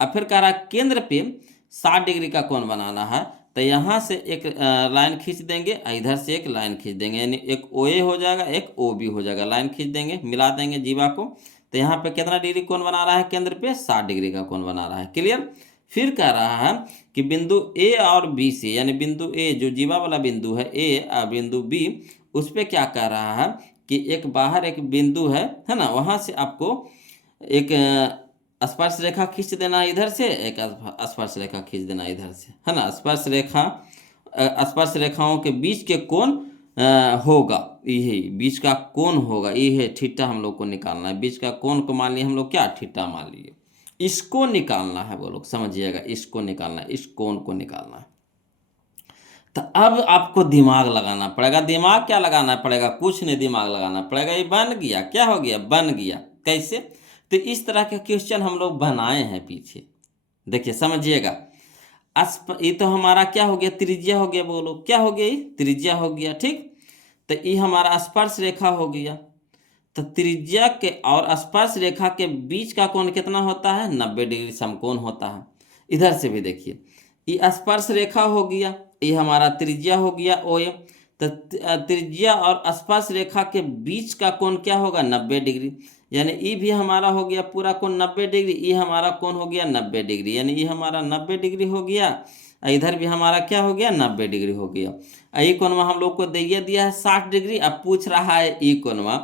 अब फिर कह रहा है केंद्र पे 60 डिग्री का कोण बनाना है, तो यहाँ से एक लाइन खींच देंगे, इधर से एक लाइन खींच देंगे, यानी एक ओ ए हो जाएगा, एक ओ बी हो जाएगा, लाइन खींच देंगे, मिला देंगे जीवा को। तो यहाँ पे कितना डिग्री कोण बना रहा है, केंद्र पे 60 डिग्री का कोण बना रहा है। क्लियर? फिर कह रहा है कि बिंदु ए और बी से, यानी बिंदु ए जो जीवा वाला बिंदु है ए और बिंदु बी, उस पर क्या कह रहा है कि एक बाहर एक बिंदु है ना, वहाँ से आपको एक स्पर्श रेखा खींच देना इधर से, एक स्पर्श रेखा खींच देना इधर से, है ना। स्पर्श रेखाओं के बीच के कोण होगा, ये बीच का कोण होगा, ये है थीटा, हम लोग को निकालना है। बीच का कोण को मान लिए हम लोग क्या, थीटा मान लिए, इसको निकालना है वो लोग, समझिएगा, इसको निकालना है, इस कोण को निकालना है। तो अब आपको दिमाग लगाना पड़ेगा। दिमाग क्या लगाना पड़ेगा, कुछ नहीं, दिमाग लगाना पड़ेगा। ये बन गया, क्या हो गया, बन गया। कैसे? तो इस तरह के क्वेश्चन हम लोग बनाए हैं पीछे, देखिए समझिएगा। ये तो हमारा क्या हो गया, त्रिज्या हो गया, बोलो क्या हो गया, त्रिज्या हो गया, ठीक। तो ये हमारा स्पर्श रेखा हो गया। तो त्रिज्या के और स्पर्श रेखा के बीच का कोण कितना होता है, 90 डिग्री समकोण होता है। इधर से भी देखिए, ये स्पर्श रेखा हो गया, ये हमारा त्रिज्या हो गया ओ ए। तो त्रिज्या और स्पर्श रेखा के बीच का कोण क्या होगा, 90 डिग्री, यानी ये भी हमारा हो गया पूरा कोण 90 डिग्री, ये हमारा कोण हो गया 90 डिग्री, यानी ये हमारा 90 डिग्री हो गया। इधर भी हमारा क्या हो गया, 90 डिग्री हो गया। ये कोणवा हम लोग को दिया है 60 डिग्री। अब पूछ रहा है ये कोणवा,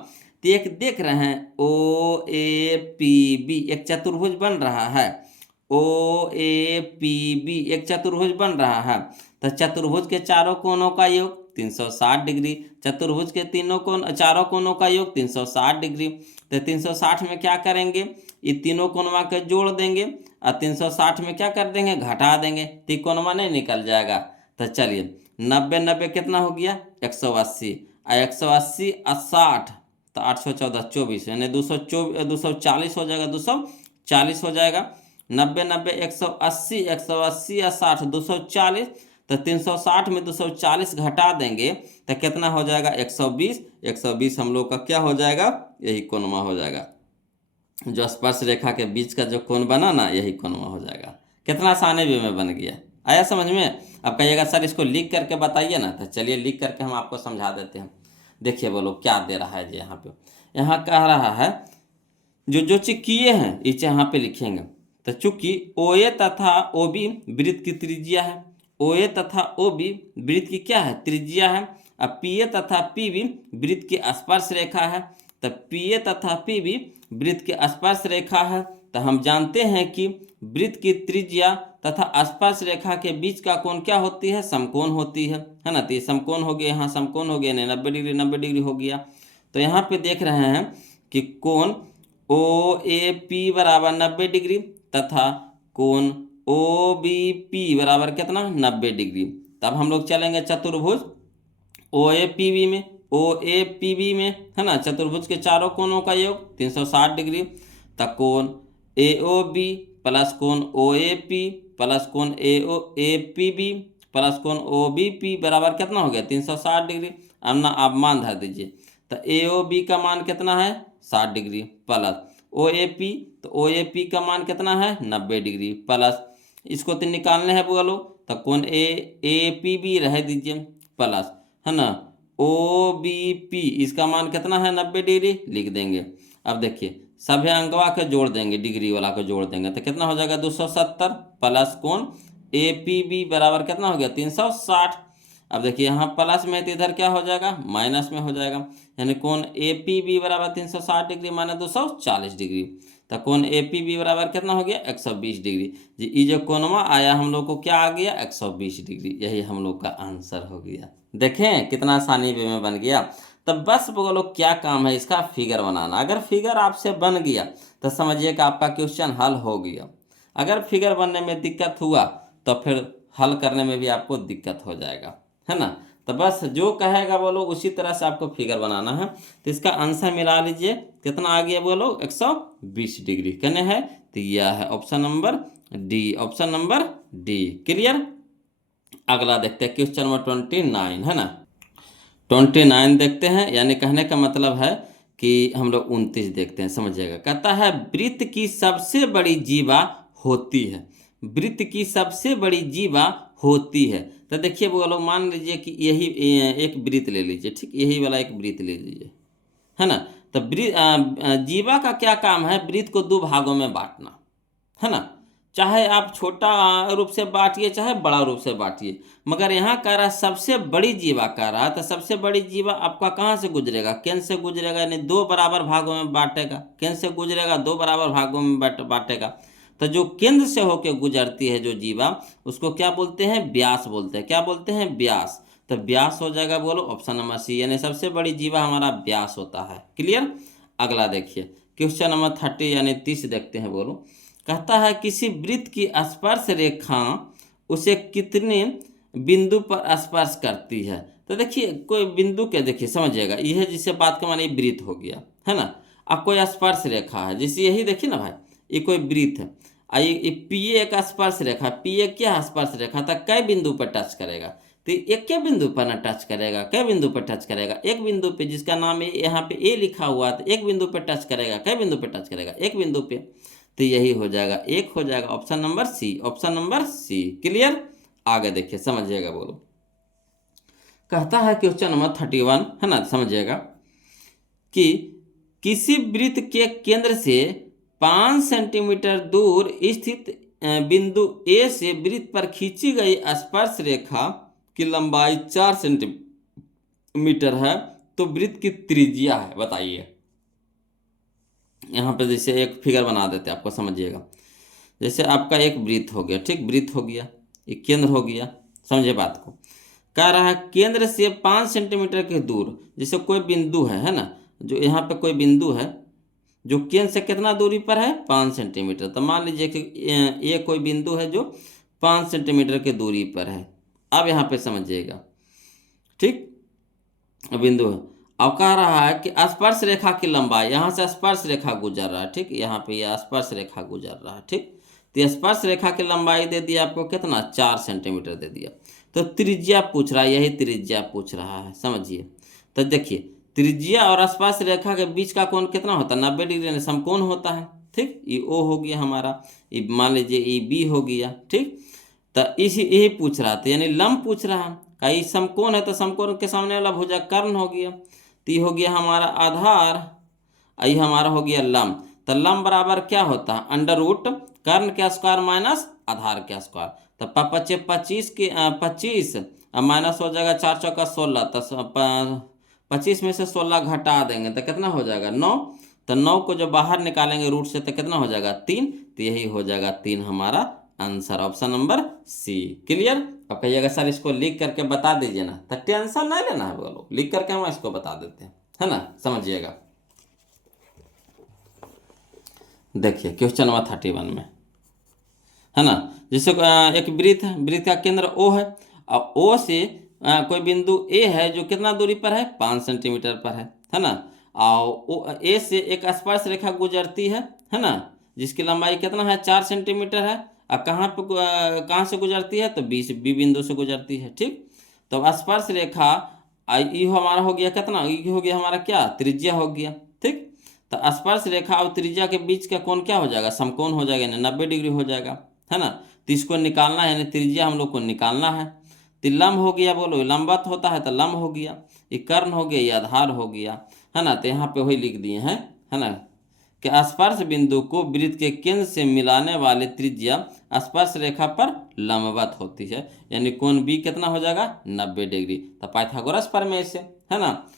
तो एक देख रहे हैं ओ ए पी बी, एक चतुर्भुज बन रहा है, ओ ए पी बी एक चतुर्भुज बन रहा है। तो चतुर्भुज के चारों कोणों का योग 360 डिग्री, चतुर्भुज के चारों कोणों का योग 360 डिग्री। तो 360 में क्या करेंगे, ये तीनों कोणवा के जोड़ देंगे और 360 में क्या कर देंगे, घटा देंगे, तो कोणवा नहीं निकल जाएगा। तो चलिए 90 90 कितना हो गया, 180, और 180 और 60, तो 8 14 24, यानी 240 हो जाएगा, 240 हो जाएगा। 90 90 180, 180 या 60 240, तो 360 में 240 घटा देंगे तो कितना हो जाएगा, 120। 120 हम लोग का क्या हो जाएगा, यही कोणवा हो जाएगा। जो स्पर्श रेखा के बीच का जो कोण बना ना, यही कोणवा हो जाएगा। कितना आसानी वे में बन गया, आया समझ में? अब कहिएगा सर इसको लिख करके बताइए ना, तो चलिए लिख करके हम आपको समझा देते हैं। देखिए बोलो क्या दे रहा है जी, यहाँ पे यहाँ कह रहा है जो चीज किए हैं इसे यहाँ पे लिखेंगे। तो चूंकि ओ ए तथा ओ बी वृत्त की त्रिज्या है, ओ ए तथा ओ बी वृत्त की क्या है, त्रिज्या है। अब पी ए तथा पी बी वृत्त की स्पर्श रेखा है, तो पी ए तथा पी बी वृत्त की स्पर्श रेखा है। तो हम जानते हैं कि वृत्त की त्रिज्या तथा स्पर्श रेखा के बीच का कोण क्या होती है, समकोण होती है ना। तो ये समकोण हो गया, यहाँ समकोण हो गया, 90 डिग्री 90 डिग्री हो गया। तो यहाँ पे देख रहे हैं कि कोण ओ ए पी बराबर 90 डिग्री तथा कोण ओ बी पी बराबर कितना, 90 डिग्री। तब हम लोग चलेंगे चतुर्भुज ओ ए पी बी में, ओ ए पी बी में, है ना, चतुर्भुज के चारों कोणों का योग 360 डिग्री। तब कोण ए ओ बी प्लस कोण ओ ए पी प्लस कोण ए पी बी प्लस कोण ओ बी पी बराबर कितना हो गया, 360 डिग्री। अब ना आप मान धर दीजिए, तो ए ओ बी का मान कितना है, 60 degree, plus O A P, तो ओ ए पी का मान कितना है, 90 डिग्री, प्लस इसको तो निकालने हैं बोलो, तो कोण ए पी बी रह दीजिए, प्लस है ना ओ बी पी, इसका मान कितना है, 90 डिग्री लिख देंगे। अब देखिए सभी अंकवा के जोड़ देंगे, डिग्री वाला को जोड़ देंगे, तो कितना हो जाएगा, 270, प्लस कोण ए पी बी बराबर कितना हो गया, 360। अब देखिए यहाँ प्लस में है तो इधर क्या हो जाएगा, माइनस में हो जाएगा। यानी कोण ए पी बी बराबर 360 डिग्री माइनस 240 डिग्री। तो कोण ए पी बी बराबर कितना हो गया, 120 डिग्री। जी ये जो कोणवा आया हम लोग को क्या आ गया, 120 डिग्री। यही हम लोग का आंसर हो गया। देखें कितना आसानी वे में बन गया। तब बस बोलो क्या काम है इसका, फिगर बनाना। अगर फिगर आपसे बन गया तो समझिए कि आपका क्वेश्चन हल हो गया। अगर फिगर बनने में दिक्कत हुआ तो फिर हल करने में भी आपको दिक्कत हो जाएगा, है ना। तो बस जो कहेगा बोलो उसी तरह से आपको फिगर बनाना है। तो इसका आंसर मिला लीजिए, कितना आ गया बोलो, 120 डिग्री। कहने है तो यह है option number D, option number D. Clear. अगला देखते हैं क्वेश्चन नंबर 29, है ना। 29 देखते हैं, यानी कहने का मतलब है कि हम लोग 29 देखते हैं, समझिएगा। कहता है वृत्त की सबसे बड़ी जीवा होती है, वृत्त की सबसे बड़ी जीवा होती है। तो देखिए वो लोग मान लीजिए कि यही एक वृत्त ले लीजिए, ठीक, यही वाला एक वृत्त ले लीजिए, है ना। तो जीवा का क्या काम है, वृत्त को दो भागों में बांटना, है ना। चाहे आप छोटा रूप से बांटिए चाहे बड़ा रूप से बांटिए, मगर यहाँ कह रहा है सबसे बड़ी जीवा कह रहा है। तो सबसे बड़ी जीवा आपका कहाँ से गुजरेगा, केंद्र से गुजरेगा, यानी दो बराबर भागों में बांटेगा। केंद्र से गुजरेगा, दो बराबर भागों में बांटेगा। तो जो केंद्र से होकर गुजरती है जो जीवा, उसको क्या बोलते हैं, व्यास बोलते हैं। क्या बोलते हैं, व्यास। तो व्यास हो जाएगा बोलो ऑप्शन नंबर सी, यानी सबसे बड़ी जीवा हमारा व्यास होता है। क्लियर। अगला देखिए क्वेश्चन नंबर 30 यानी 30 देखते हैं बोलो। कहता है किसी वृत्त की स्पर्श रेखा उसे कितने बिंदु पर स्पर्श करती है। तो देखिए कोई बिंदु के, देखिए समझिएगा, यह जिससे बात का माने वृत्त हो गया, है ना। अब कोई स्पर्श रेखा है, जैसे यही देखिए ना भाई, ये कोई वृत्त है। ये पी एक स्पर्श रेखा, पी ए क्या स्पर्श रेखा था, कई बिंदु पर टच करेगा। तो एक के बिंदु पर ना टच करेगा, कई बिंदु पर टच करेगा, एक बिंदु पे जिसका नाम है यहाँ पे ए लिखा हुआ है, तो एक बिंदु पर टच करेगा, कई बिंदु पर टच करेगा, एक बिंदु पे। तो यही हो जाएगा, एक हो जाएगा option number C, option number C. Clear. आगे देखिए समझिएगा बोलो। कहता है क्वेश्चन नंबर 31, है ना, समझिएगा कि किसी वृत्त के केंद्र से 5 सेंटीमीटर दूर स्थित बिंदु ए से वृत्त पर खींची गई स्पर्श रेखा की लंबाई 4 सेंटीमीटर है, तो वृत्त की त्रिज्या है, बताइए। यहाँ पे जैसे एक फिगर बना देते हैं आपको, समझिएगा। जैसे आपका एक वृत्त हो गया, ठीक, वृत्त हो गया, एक केंद्र हो गया, समझे बात को। कह रहा है केंद्र से 5 सेंटीमीटर के दूर, जैसे कोई बिंदु है ना, जो यहाँ पे कोई बिंदु है जो केंद्र से कितना दूरी पर है, 5 सेंटीमीटर। तो मान लीजिए कि ये कोई बिंदु है जो 5 सेंटीमीटर की दूरी पर है। अब यहाँ पे समझिएगा, ठीक, बिंदु है। अब कह रहा है कि स्पर्श रेखा की लंबाई, यहाँ से स्पर्श रेखा गुजर रहा है, ठीक, यहाँ पे यह स्पर्श रेखा गुजर रहा है, ठीक। तो स्पर्श रेखा की लंबाई दे दिया आपको कितना, 4 सेंटीमीटर दे दिया। तो त्रिज्या पूछ रहा है, यही त्रिज्या पूछ रहा है, समझिए। तो देखिए त्रिज्या और स्पर्श रेखा के बीच का कोण कितना होता है, 90 डिग्री समकोण होता है, ठीक। ये ओ हो गया हमारा, ये मान लीजिए ये बी हो गया, ठीक। तो इसी यही पूछ रहा था, यानी लंब पूछ रहा है। कई समकोण है तो समकोण के सामने वाला भुजा कर्ण हो गया। तो ये हो गया हमारा आधार, ये हमारा हो गया लंब। तो लंब बराबर क्या होता है, अंडर रूट कर्ण के स्क्वायर माइनस आधार के स्क्वायर। तो 25 के 25 माइनस हो जाएगा 4 चौका 16। तो 25 में से 16 घटा देंगे तो कितना हो जाएगा, 9। तो 9 को जो बाहर निकालेंगे रूट से तो कितना हो जाएगा, 3। तो यही हो जाएगा 3 हमारा answer, option number C. Clear. अब कहिएगा सर इसको लिख करके बता दीजिए ना, तो टेंशन नहीं लेना है बोलो, लिख करके हम इसको बता देते हैं, है ना, समझिएगा। देखिए क्वेश्चन नंबर 31 में, है ना, जैसे एक वृत्त है, वृत्त का केंद्र ओ है, और ओ से कोई बिंदु ए है जो कितना दूरी पर है, 5 सेंटीमीटर पर है ना। और ए से एक स्पर्श रेखा गुजरती है ना, जिसकी लंबाई कितना है, 4 सेंटीमीटर है। और कहाँ से गुजरती है, तो बी बिंदु से गुजरती है, ठीक। तो स्पर्श रेखा ये हमारा हो गया कितना, ये हो गया हमारा क्या, त्रिज्या हो गया, ठीक। तो स्पर्श रेखा और त्रिज्या के बीच का कोण क्या हो जाएगा, समकोण हो जाएगा, यानी 90 डिग्री हो जाएगा, है ना। तो इसको निकालना है, यानी त्रिज्या हम लोग को निकालना है। तो लंब हो गया बोलो, लंबवत होता है तो लंब हो गया, ये कर्ण हो गया, ये आधार हो गया, है ना। तो यहाँ पे वही लिख दिए हैं, है ना। कि स्पर्श बिंदु को वृत्त के केंद्र से मिलाने वाली त्रिज्या स्पर्श रेखा पर लंबवत होती है, यानी कोण बी कितना हो जाएगा 90 डिग्री। तो पाइथागोरस प्रमेय से, है ना,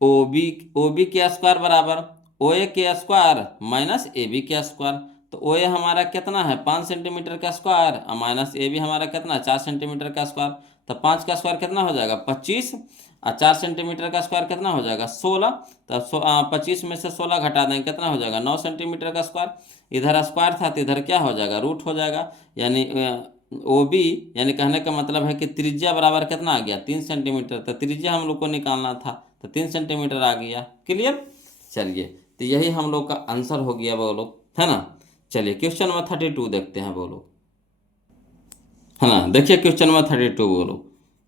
ओ बी के स्क्वायर बराबर ओ ए के स्क्वायर माइनस ए बी के स्क्वायर। तो ओ ए हमारा कितना है 5 सेंटीमीटर का स्क्वायर और माइनस ए बी हमारा कितना 4 सेंटीमीटर का स्क्वायर। तो 5 का स्क्वायर कितना हो जाएगा 25 और 4 सेंटीमीटर का स्क्वायर कितना हो जाएगा 16। तो 25 में से 16 घटा देंगे कितना हो जाएगा 9 सेंटीमीटर का स्क्वायर। इधर स्क्वायर था तो इधर क्या हो जाएगा रूट हो जाएगा, यानी ओ बी, यानी कहने का मतलब है कि त्रिज्या बराबर कितना आ गया 3 सेंटीमीटर। तो त्रिज्या हम लोग को निकालना था तो 3 सेंटीमीटर आ गया। क्लियर, चलिए तो यही हम लोग का आंसर हो गया वो लोग, है ना। चलिए क्वेश्चन नंबर 32 देखते हैं वो लोग, है ना। देखिए क्वेश्चन नंबर 32 वो लोग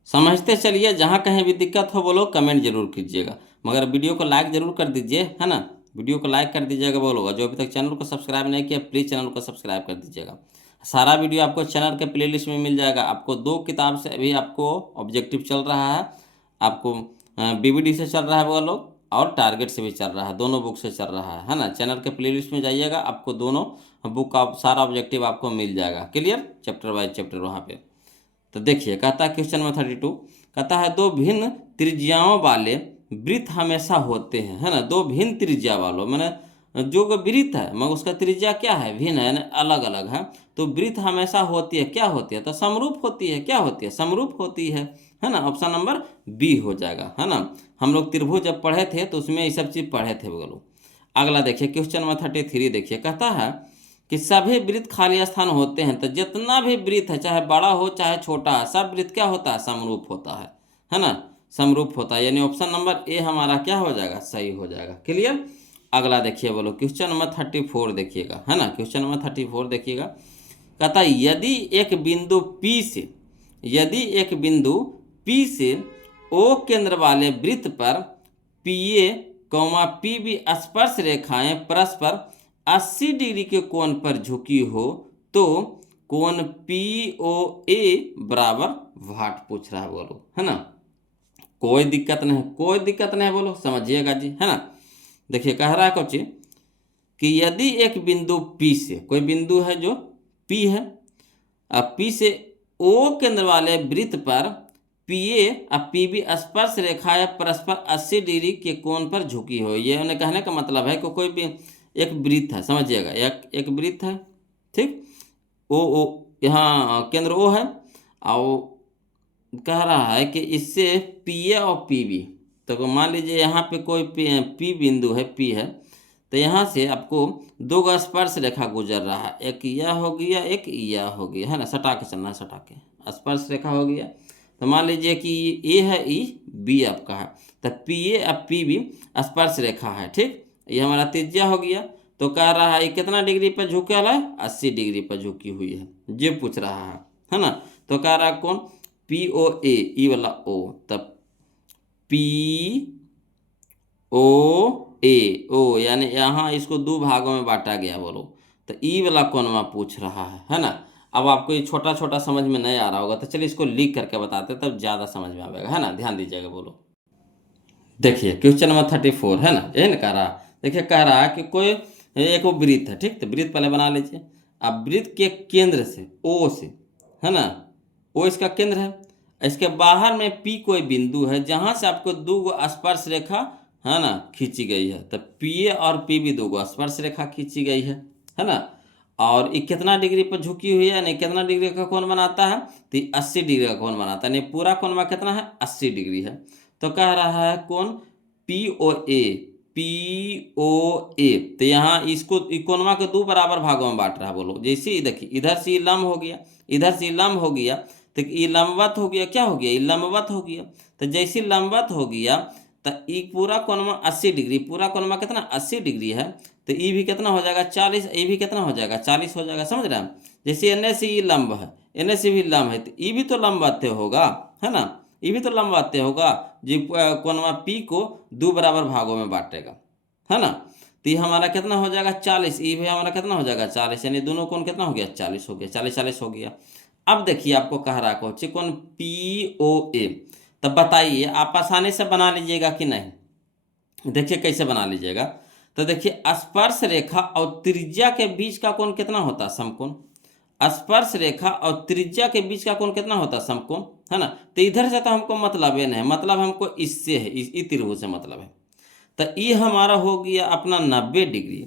समझते चलिए, जहाँ कहीं भी दिक्कत हो वो लोग कमेंट जरूर कीजिएगा, मगर वीडियो को लाइक जरूर कर दीजिए, है ना। वीडियो को लाइक कर दीजिएगा वो लोग, जो अभी तक चैनल को सब्सक्राइब नहीं किया प्लीज़ चैनल को सब्सक्राइब कर दीजिएगा। सारा वीडियो आपको चैनल के प्लेलिस्ट में मिल जाएगा। आपको 2 किताब से अभी आपको ऑब्जेक्टिव चल रहा है, आपको बीबीडी से चल रहा है वो लोग और टारगेट से भी चल रहा है, दोनों बुक से चल रहा है ना। चैनल के प्लेलिस्ट में जाइएगा, आपको दोनों बुक का सारा ऑब्जेक्टिव आपको मिल जाएगा। क्लियर, चैप्टर बाय चैप्टर वहाँ पे। तो देखिए कहता है क्वेश्चन नंबर 32, कहता है 2 भिन्न त्रिज्याओं वाले वृत्त हमेशा होते हैं, है ना। 2 भिन्न त्रिज्या वालों मैंने जो वृत्त है मगर उसका त्रिज्या क्या है भिन्न है, यानी अलग अलग है। तो वृत्त हमेशा होती है, क्या होती है, तो समरूप होती है। क्या होती है, समरूप होती है ना। ऑप्शन नंबर बी हो जाएगा, है ना। हम लोग त्रिभुज जब पढ़े थे तो उसमें ये सब चीज़ पढ़े थे वो लोग। अगला देखिए क्वेश्चन नंबर 33 देखिए, कहता है कि सभी वृत्त खाली स्थान होते हैं। तो जितना भी वृत्त है चाहे बड़ा हो चाहे छोटा है, सब वृत्त क्या होता है समरूप होता है ना, समरूप होता है, यानी ऑप्शन नंबर ए हमारा क्या हो जाएगा सही हो जाएगा। क्लियर, अगला देखिए बोलो क्वेश्चन नंबर 34 देखिएगा, है ना। क्वेश्चन नंबर 34 देखिएगा, कहता है यदि एक बिंदु P से O केंद्र वाले वृत्त पर PA, PB स्पर्श रेखाएं परस्पर 80 डिग्री के कोण पर झुकी हो तो कोण POA बराबर वाट पूछ रहा है बोलो, है ना। कोई दिक्कत नहीं बोलो, समझिएगा जी, है ना। देखिए कह रहा है कुछ कि यदि एक बिंदु P से, कोई बिंदु है जो P है, अब P से O केंद्र वाले वृत्त पर PA और PB स्पर्श रेखाएं परस्पर 80 डिग्री के कोण पर झुकी हो। ये उन्हें कहने का मतलब है कि कोई भी एक वृत्त है, समझिएगा, एक वृत्त है, ठीक। ओ यहाँ केंद्र O है और कह रहा है कि इससे PA और PB, तो मान लीजिए यहाँ पे कोई P बिंदु है, P है, तो यहाँ से आपको 2 स्पर्श रेखा गुजर रहा है, एक यह हो गया एक यह हो गया, है ना। सटा के चलना है, सटा के स्पर्श रेखा हो गया। तो मान लीजिए कि ए है ई, बी आपका है, तो PA और PB स्पर्श रेखा है, ठीक। ये हमारा त्रिज्या हो गया। तो कह रहा है कितना डिग्री पर झुका है 80 डिग्री पर झुकी हुई है, ये पूछ रहा है ना। तो कह रहा है कौन POA, ई वाला O, तब POA यानी यहाँ इसको 2 भागों में बांटा गया बोलो। तो ई वाला कोण पूछ रहा है ना। अब आपको ये छोटा छोटा समझ में नहीं आ रहा होगा तो चलिए इसको लिख करके बताते तब ज़्यादा समझ में आएगा, है ना। ध्यान दीजिएगा बोलो। देखिए क्वेश्चन नंबर 34 है ना, यही ना कह रहा। देखिए कह रहा है कि कोई एक वो वृत्त है, ठीक। तो वृत्त पहले बना लीजिए। अब वृत्त के केंद्र से O से, है ना, O इसका केंद्र है, इसके बाहर में P कोई बिंदु है जहाँ से आपको 2 स्पर्श रेखा, है ना, खींची गई है। तो PA और PB 2 स्पर्श रेखा खींची गई है ना। और ये कितना डिग्री पर झुकी हुई है, यानी कितना डिग्री का कोण बनाता है, तो 80 डिग्री का कोण बनाता है, यानी पूरा कोण कितना है 80 डिग्री है। तो कह रहा है कोण POA, तो यहाँ इसको कोणवा के 2 बराबर भागों में बांट रहा है बोलो। जैसे देखिए इधर से ये लंब हो गया, इधर से लंब हो गया, तो ये लंबवत हो गया, क्या हो गया ये लंबवत हो गया। तो जैसे लंबवत हो गया तो ये पूरा कोणवा 80 डिग्री, पूरा कोणवा कितना 80 डिग्री है। तो ये भी कितना हो जाएगा 40, ये भी कितना हो जाएगा 40 हो जाएगा, समझ रहे हैं। जैसे एने से ये लंब है, एने से भी लंब है, तो ये भी तो लंबवत होगा, है ना। ये भी तो लंबवत होगा जो कोणवा P को 2 बराबर भागों में बांटेगा, है ना। तो ये हमारा कितना हो जाएगा 40, ये भी हमारा कितना हो जाएगा 40, यानी दोनों कोण कितना हो गया 40 हो गया, 40 हो गया। अब देखिए आपको कह रहा है कोण POA, तब बताइए आप आसानी से बना लीजिएगा कि नहीं। देखिए कैसे बना लीजिएगा। तो देखिए स्पर्श रेखा और त्रिज्या के बीच का कोण कितना होता है? समकोण। स्पर्श रेखा और त्रिज्या के बीच का कोण कितना होता है? समकोण, है ना। तो इधर से तो हमको मतलब है नहीं, मतलब हमको इससे है, इस त्रिभुज से मतलब है। तो ये हमारा हो गया अपना 90 डिग्री,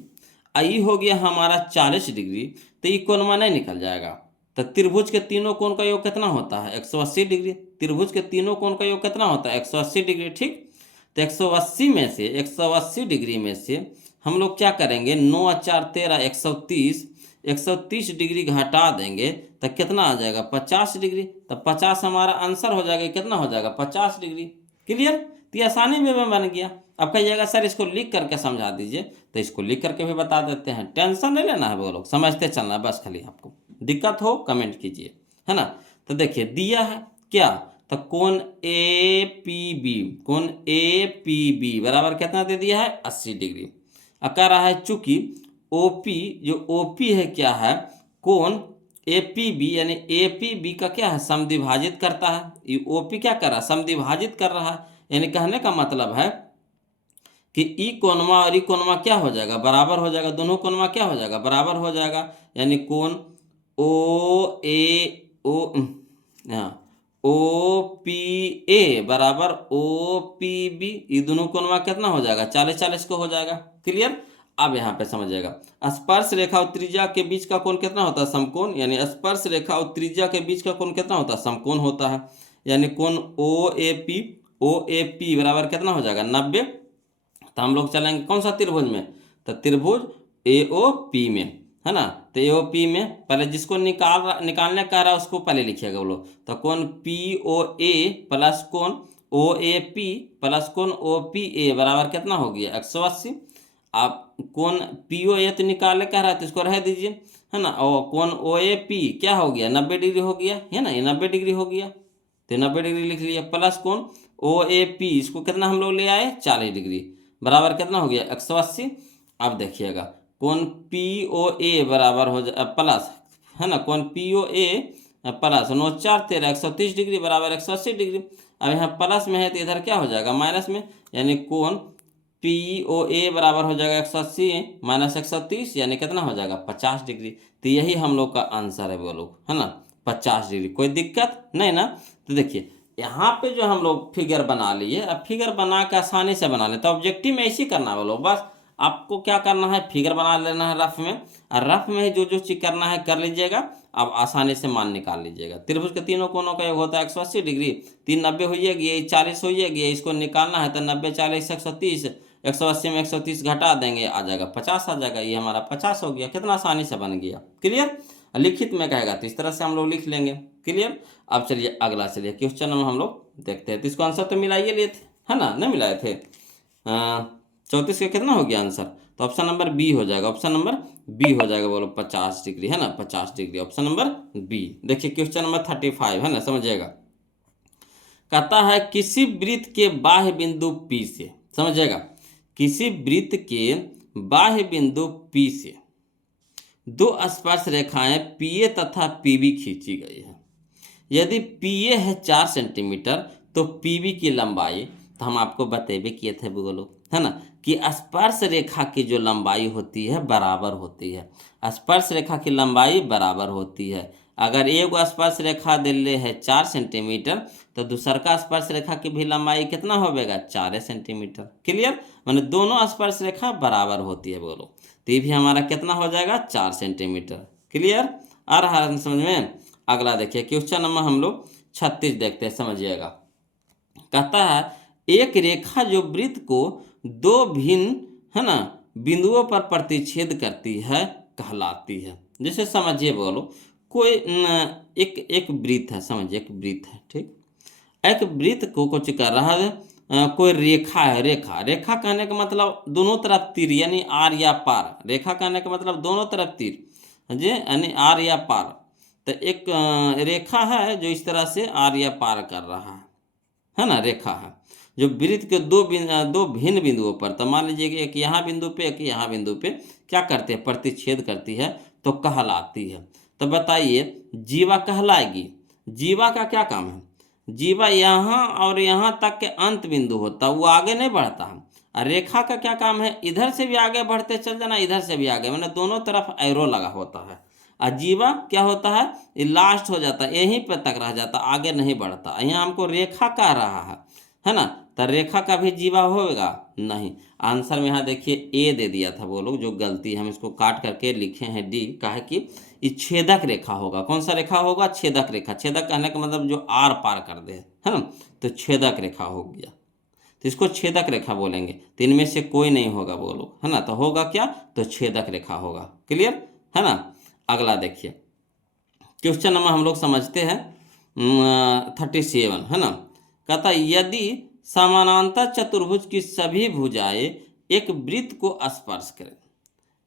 ये हो गया हमारा 40 डिग्री। तो ये कोण नहीं निकल जाएगा। तो त्रिभुज के तीनों कोण का योग कितना होता है? 180 डिग्री। त्रिभुज के तीनों कोण का योग कितना होता है? 180 डिग्री, ठीक। तो 180 में से 180 डिग्री में से हम लोग क्या करेंगे? 9 और 4 13, 130, 130 डिग्री घटा देंगे तो कितना आ जाएगा? 50 डिग्री। तो 50 हमारा आंसर हो जाएगा। कितना हो जाएगा? 50 डिग्री। क्लियर? तो ये आसानी में बन गया। अब कहिएगा सर इसको लिख करके समझा दीजिए, तो इसको लिख करके भी बता देते हैं। टेंशन नहीं लेना है वो लोग, समझते चलना है बस। खाली आपको दिक्कत हो कमेंट कीजिए, है ना। तो देखिए दिया है क्या? तो कोण ए पी बी, कोण ए पी बी बराबर कितना दे दिया है? 80 डिग्री। कह रहा है चूंकि ओपी, जो ओपी है क्या है? कोण ए पी बी, यानी ए पी बी का क्या है? समद्विभाजित करता है। ये ओपी क्या कर रहा है? समद्विभाजित कर रहा है। यानी कहने का मतलब है कि ई कोणमा और ई कोणमा क्या हो जाएगा? बराबर हो जाएगा। दोनों कोणमा क्या हो जाएगा? बराबर हो जाएगा। यानी कोण ओ ए ओ ओ पी ए बराबर ओ पी बी, ये दोनों कोणमा कितना हो जाएगा? 40 40 को हो जाएगा। क्लियर? अब यहाँ पे समझिएगा, स्पर्श रेखा और त्रिज्या के बीच का कोण कितना होता है? समकोण। यानी स्पर्श रेखा और त्रिज्या के बीच का कोण कितना होता है? समकोण होता है। यानी कोण ओ ए पी बराबर कितना हो जाएगा? 90। तो हम लोग चलेंगे कौन सा त्रिभुज में? तो त्रिभुज ए ओ पी में, है ना। तो ए ओ पी में पहले जिसको निकालने का रहा है उसको पहले लिखिएगा वो लोग। तो कौन पी ओ ए प्लस कौन ओ ए पी प्लस कौन ओ पी ए बराबर कितना हो गया? 180। आप कौन पी ओ ए तो निकालने का रहा है तो इसको रह दीजिए, है ना। और कौन ओ ए पी क्या हो गया? 90 डिग्री हो गया, है ना। ये 90 डिग्री हो गया, तो 90 डिग्री लिख लिया। प्लस कौन ओ ए पी, इसको कितना हम लोग ले आए? 40 डिग्री बराबर कितना हो गया? 180। अब देखिएगा कौन पी ओ ए बराबर हो जाए प्लस, है ना, कौन पी ओ ए प्लस 9 4 13, 130 डिग्री बराबर 180 डिग्री। अब यहाँ प्लस में है तो इधर क्या हो जाएगा? माइनस में। यानी कौन पी ओ ए बराबर हो जाएगा 180 माइनस 130, यानी कितना हो जाएगा? 50 डिग्री। तो यही हम लोग का आंसर है वो लोग, है ना, 50 डिग्री। कोई दिक्कत नहीं ना। तो देखिए यहाँ पे जो हम लोग फिगर बना लिए, अब फिगर बना के आसानी से बना ले। तो ऑब्जेक्टिव में ऐसे ही करना है वो लोग। बस आपको क्या करना है? फिगर बना लेना है रफ में, और रफ में ही जो जो चीज करना है कर लीजिएगा। अब आसानी से मान निकाल लीजिएगा। त्रिभुज के तीनों कोणों का योग होता है 180 डिग्री। 3 90 हो जाएगी, ये 40 हो जाएगी। इसको निकालना है तो 90 40 130, 180 में 130 घटा देंगे, आ जाएगा 50 आ जाएगा। ये हमारा 50 हो गया। कितना आसानी से बन गया। क्लियर? लिखित में कहेगा तो इस तरह से हम लोग लिख लेंगे। क्लियर? अब चलिए अगला, चलिए क्वेश्चन में हम लोग देखते हैं। तो इसको आंसर तो मिलाइए लिए थे, है ना, नहीं मिलाए थे। 34 का कितना हो गया आंसर? तो ऑप्शन नंबर बी हो जाएगा। ऑप्शन नंबर बी हो जाएगा। बोलो 50 डिग्री, है ना, 50 डिग्री। Option number B. देखिए क्वेश्चन नंबर 35 है ना, समझिएगा। कहता है किसी वृत्त के बाह्य बिंदु पी से, समझिएगा, किसी वृत्त के बाह्य बिंदु पी से दो स्पर्श रेखाएं पीए तथा पीबी खींची गई है। यदि पीए है 4 सेंटीमीटर तो पीबी की लंबाई, तो हम आपको बतेबे किए थे बोलो, है ना, कि स्पर्श रेखा की जो लंबाई होती है बराबर होती है। स्पर्श रेखा की लंबाई बराबर होती है। अगर एक स्पर्श रेखा दिले है 4 सेंटीमीटर तो दूसर का स्पर्श रेखा की भी लंबाई कितना होगा? 4 सेंटीमीटर। क्लियर? मैंने दोनों स्पर्श रेखा बराबर होती है बोलो। तो ये भी हमारा कितना हो जाएगा? 4 सेंटीमीटर। क्लियर? आ रहा है समझ में? अगला देखिए क्वेश्चन नंबर हम लोग 36 देखते हैं, समझिएगा। कहता है एक रेखा जो वृत्त को दो भिन्न, है ना, बिंदुओं पर प्रतिच्छेद करती है कहलाती है। जैसे समझिए बोलो, कोई एक वृत्त है, समझिए एक वृत्त है, ठीक। एक वृत्त को कुछ कर रहा है, कोई रेखा है। रेखा कहने का मतलब दोनों तरफ तीर, यानी आर या पार। रेखा कहने का मतलब दोनों तरफ तीर जी, यानी आर या पार। तो एक रेखा है जो इस तरह से आर या पार कर रहा है ना, रेखा है जो वृत्त के दो भिन्न बिंदुओं पर, तो मान लीजिए कि एक यहाँ बिंदु पे एक यहाँ बिंदु पे क्या करते हैं? प्रतिच्छेद करती है, तो कहलाती है। तो बताइए जीवा कहलाएगी। जीवा का क्या काम है? जीवा यहाँ और यहाँ तक के अंत बिंदु होता है, वो आगे नहीं बढ़ता है। और रेखा का क्या काम है, इधर से भी आगे बढ़ते चल जाना, इधर से भी आगे, मैंने दोनों तरफ एरो लगा होता है। और जीवा क्या होता है, ये लास्ट हो जाता है, यहीं पे तक रह जाता, आगे नहीं बढ़ता। यहाँ हमको रेखा कह रहा है ना, तो रेखा का भी जीवा होगा नहीं। आंसर में यहाँ देखिए ए दे दिया था वो लोग, जो गलती है, हम इसको काट करके लिखे हैं डी, कहा है कि ये छेदक रेखा होगा। कौन सा रेखा होगा, छेदक रेखा। छेदक कहने का मतलब जो आर पार कर दे, है ना, तो छेदक रेखा हो गया, तो इसको छेदक रेखा बोलेंगे। तो इनमें से कोई नहीं होगा वो लोग, है ना, तो होगा क्या, तो छेदक रेखा होगा। क्लियर है ना। अगला देखिए क्वेश्चन नंबर हम लोग समझते हैं 37, है ना। कहता यदि समानांतर चतुर्भुज की सभी भुजाएं एक वृत्त को स्पर्श करें,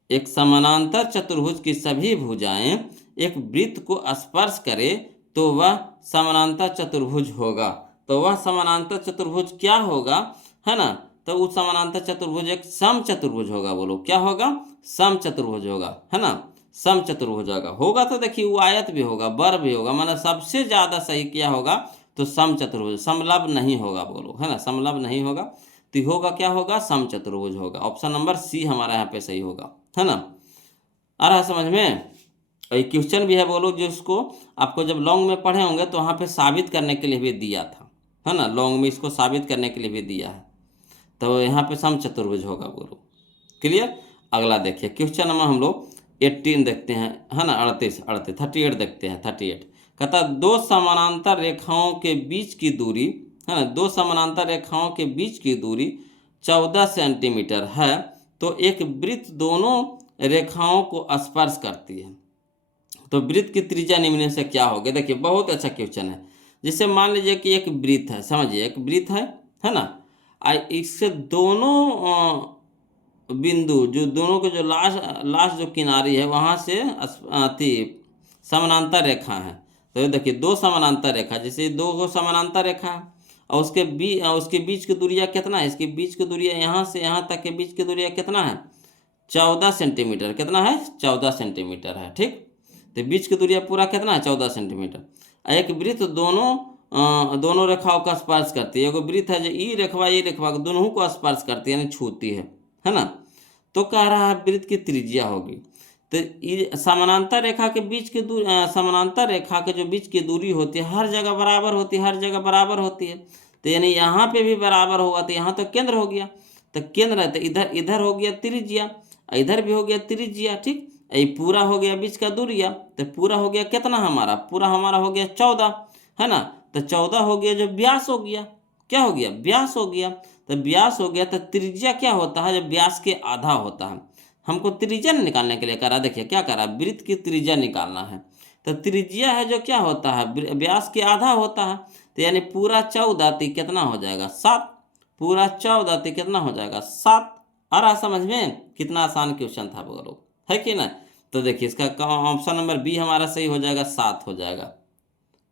एक समानांतर चतुर्भुज की सभी भुजाएं एक वृत्त को स्पर्श करे तो वह समानांतर चतुर्भुज होगा। तो वह समानांतर चतुर्भुज क्या होगा, है ना, तो उस समानांतर चतुर्भुज एक सम चतुर्भुज होगा। बोलो क्या होगा, सम चतुर्भुज होगा, है ना, सम चतुर्भुज होगा। तो देखिए वो आयत भी होगा, बर भी होगा, मतलब सबसे ज्यादा सही क्या होगा, तो सम चतुर्भुज। समलंब नहीं होगा, बोलो, है ना, समलंब नहीं होगा, तो होगा क्या होगा, सम चतुर्भुज होगा। ऑप्शन नंबर सी हमारा यहाँ पे सही होगा, है ना। आ रहा समझ में। एक क्वेश्चन भी है बोलो, जिसको आपको जब लॉन्ग में पढ़े होंगे तो वहाँ पे साबित करने के लिए भी दिया था, है ना, लॉन्ग में इसको साबित करने के लिए भी दिया है। तो यहाँ पे सम चतुर्भुज होगा, बोलो। क्लियर। अगला देखिए क्वेश्चन नंबर हम लोग 18 देखते हैं, है ना, 38 देखते हैं। 38 कहता दो समानांतर रेखाओं के बीच की दूरी, है ना, दो समानांतर रेखाओं के बीच की दूरी 14 सेंटीमीटर है, तो एक वृत्त दोनों रेखाओं को स्पर्श करती है, तो वृत्त की त्रिज्या निम्न से क्या होगी। देखिए बहुत अच्छा क्वेश्चन है। जैसे मान लीजिए कि एक वृत्त है, समझिए एक वृत्त है ना, इससे दोनों बिंदु, जो दोनों के जो लास्ट जो किनारी है वहाँ से थी समानांतर रेखा है। तो ये देखिए दो समानांतर रेखा, जैसे दो समानांतर रेखा है, और उसके बीच की दूरिया कितना है, इसके बीच की दूरिया यहाँ से यहाँ तक के बीच की दूरिया कितना है, 14 सेंटीमीटर। कितना है, 14 सेंटीमीटर है, ठीक। तो बीच की दूरिया पूरा कितना है, 14 सेंटीमीटर। एक वृत्त दोनों रेखाओं का स्पर्श करती है। एक वृत्त है जो ई रेखवा दोनों को स्पर्श करती है, यानी छूती है ना। तो कह रहा है वृत्त की त्रिज्या होगी। तो समानांतर रेखा के बीच की दूरी, समानांतर रेखा के जो बीच की दूरी होती है हर जगह बराबर होती है, हर जगह बराबर होती है। तो यानी यहाँ पे भी बराबर होगा, तो यहाँ तो केंद्र हो गया, तो केंद्र है, तो इधर हो गया त्रिज्या, इधर भी हो गया त्रिज्या, ठीक। ये पूरा हो गया बीच का दूरिया, तो पूरा हो गया कितना हमारा, पूरा हमारा हो गया 14, है ना। तो 14 हो गया, जो व्यास हो गया, क्या हो गया, व्यास हो गया। तो व्यास हो गया, तो त्रिज्या क्या होता है, जब व्यास के आधा होता है। हमको त्रिज्या निकालने के लिए करा, देखिए क्या करा, वृत्त की त्रिज्या निकालना है। तो त्रिज्या है जो क्या होता है, व्यास के आधा होता है। तो यानी पूरा 14 कितना हो जाएगा, 7। पूरा 14 कितना हो जाएगा, 7। आ रहा समझ में, कितना आसान क्वेश्चन था बोलो, है कि ना। तो देखिए इसका ऑप्शन नंबर बी हमारा सही हो जाएगा, 7 हो जाएगा।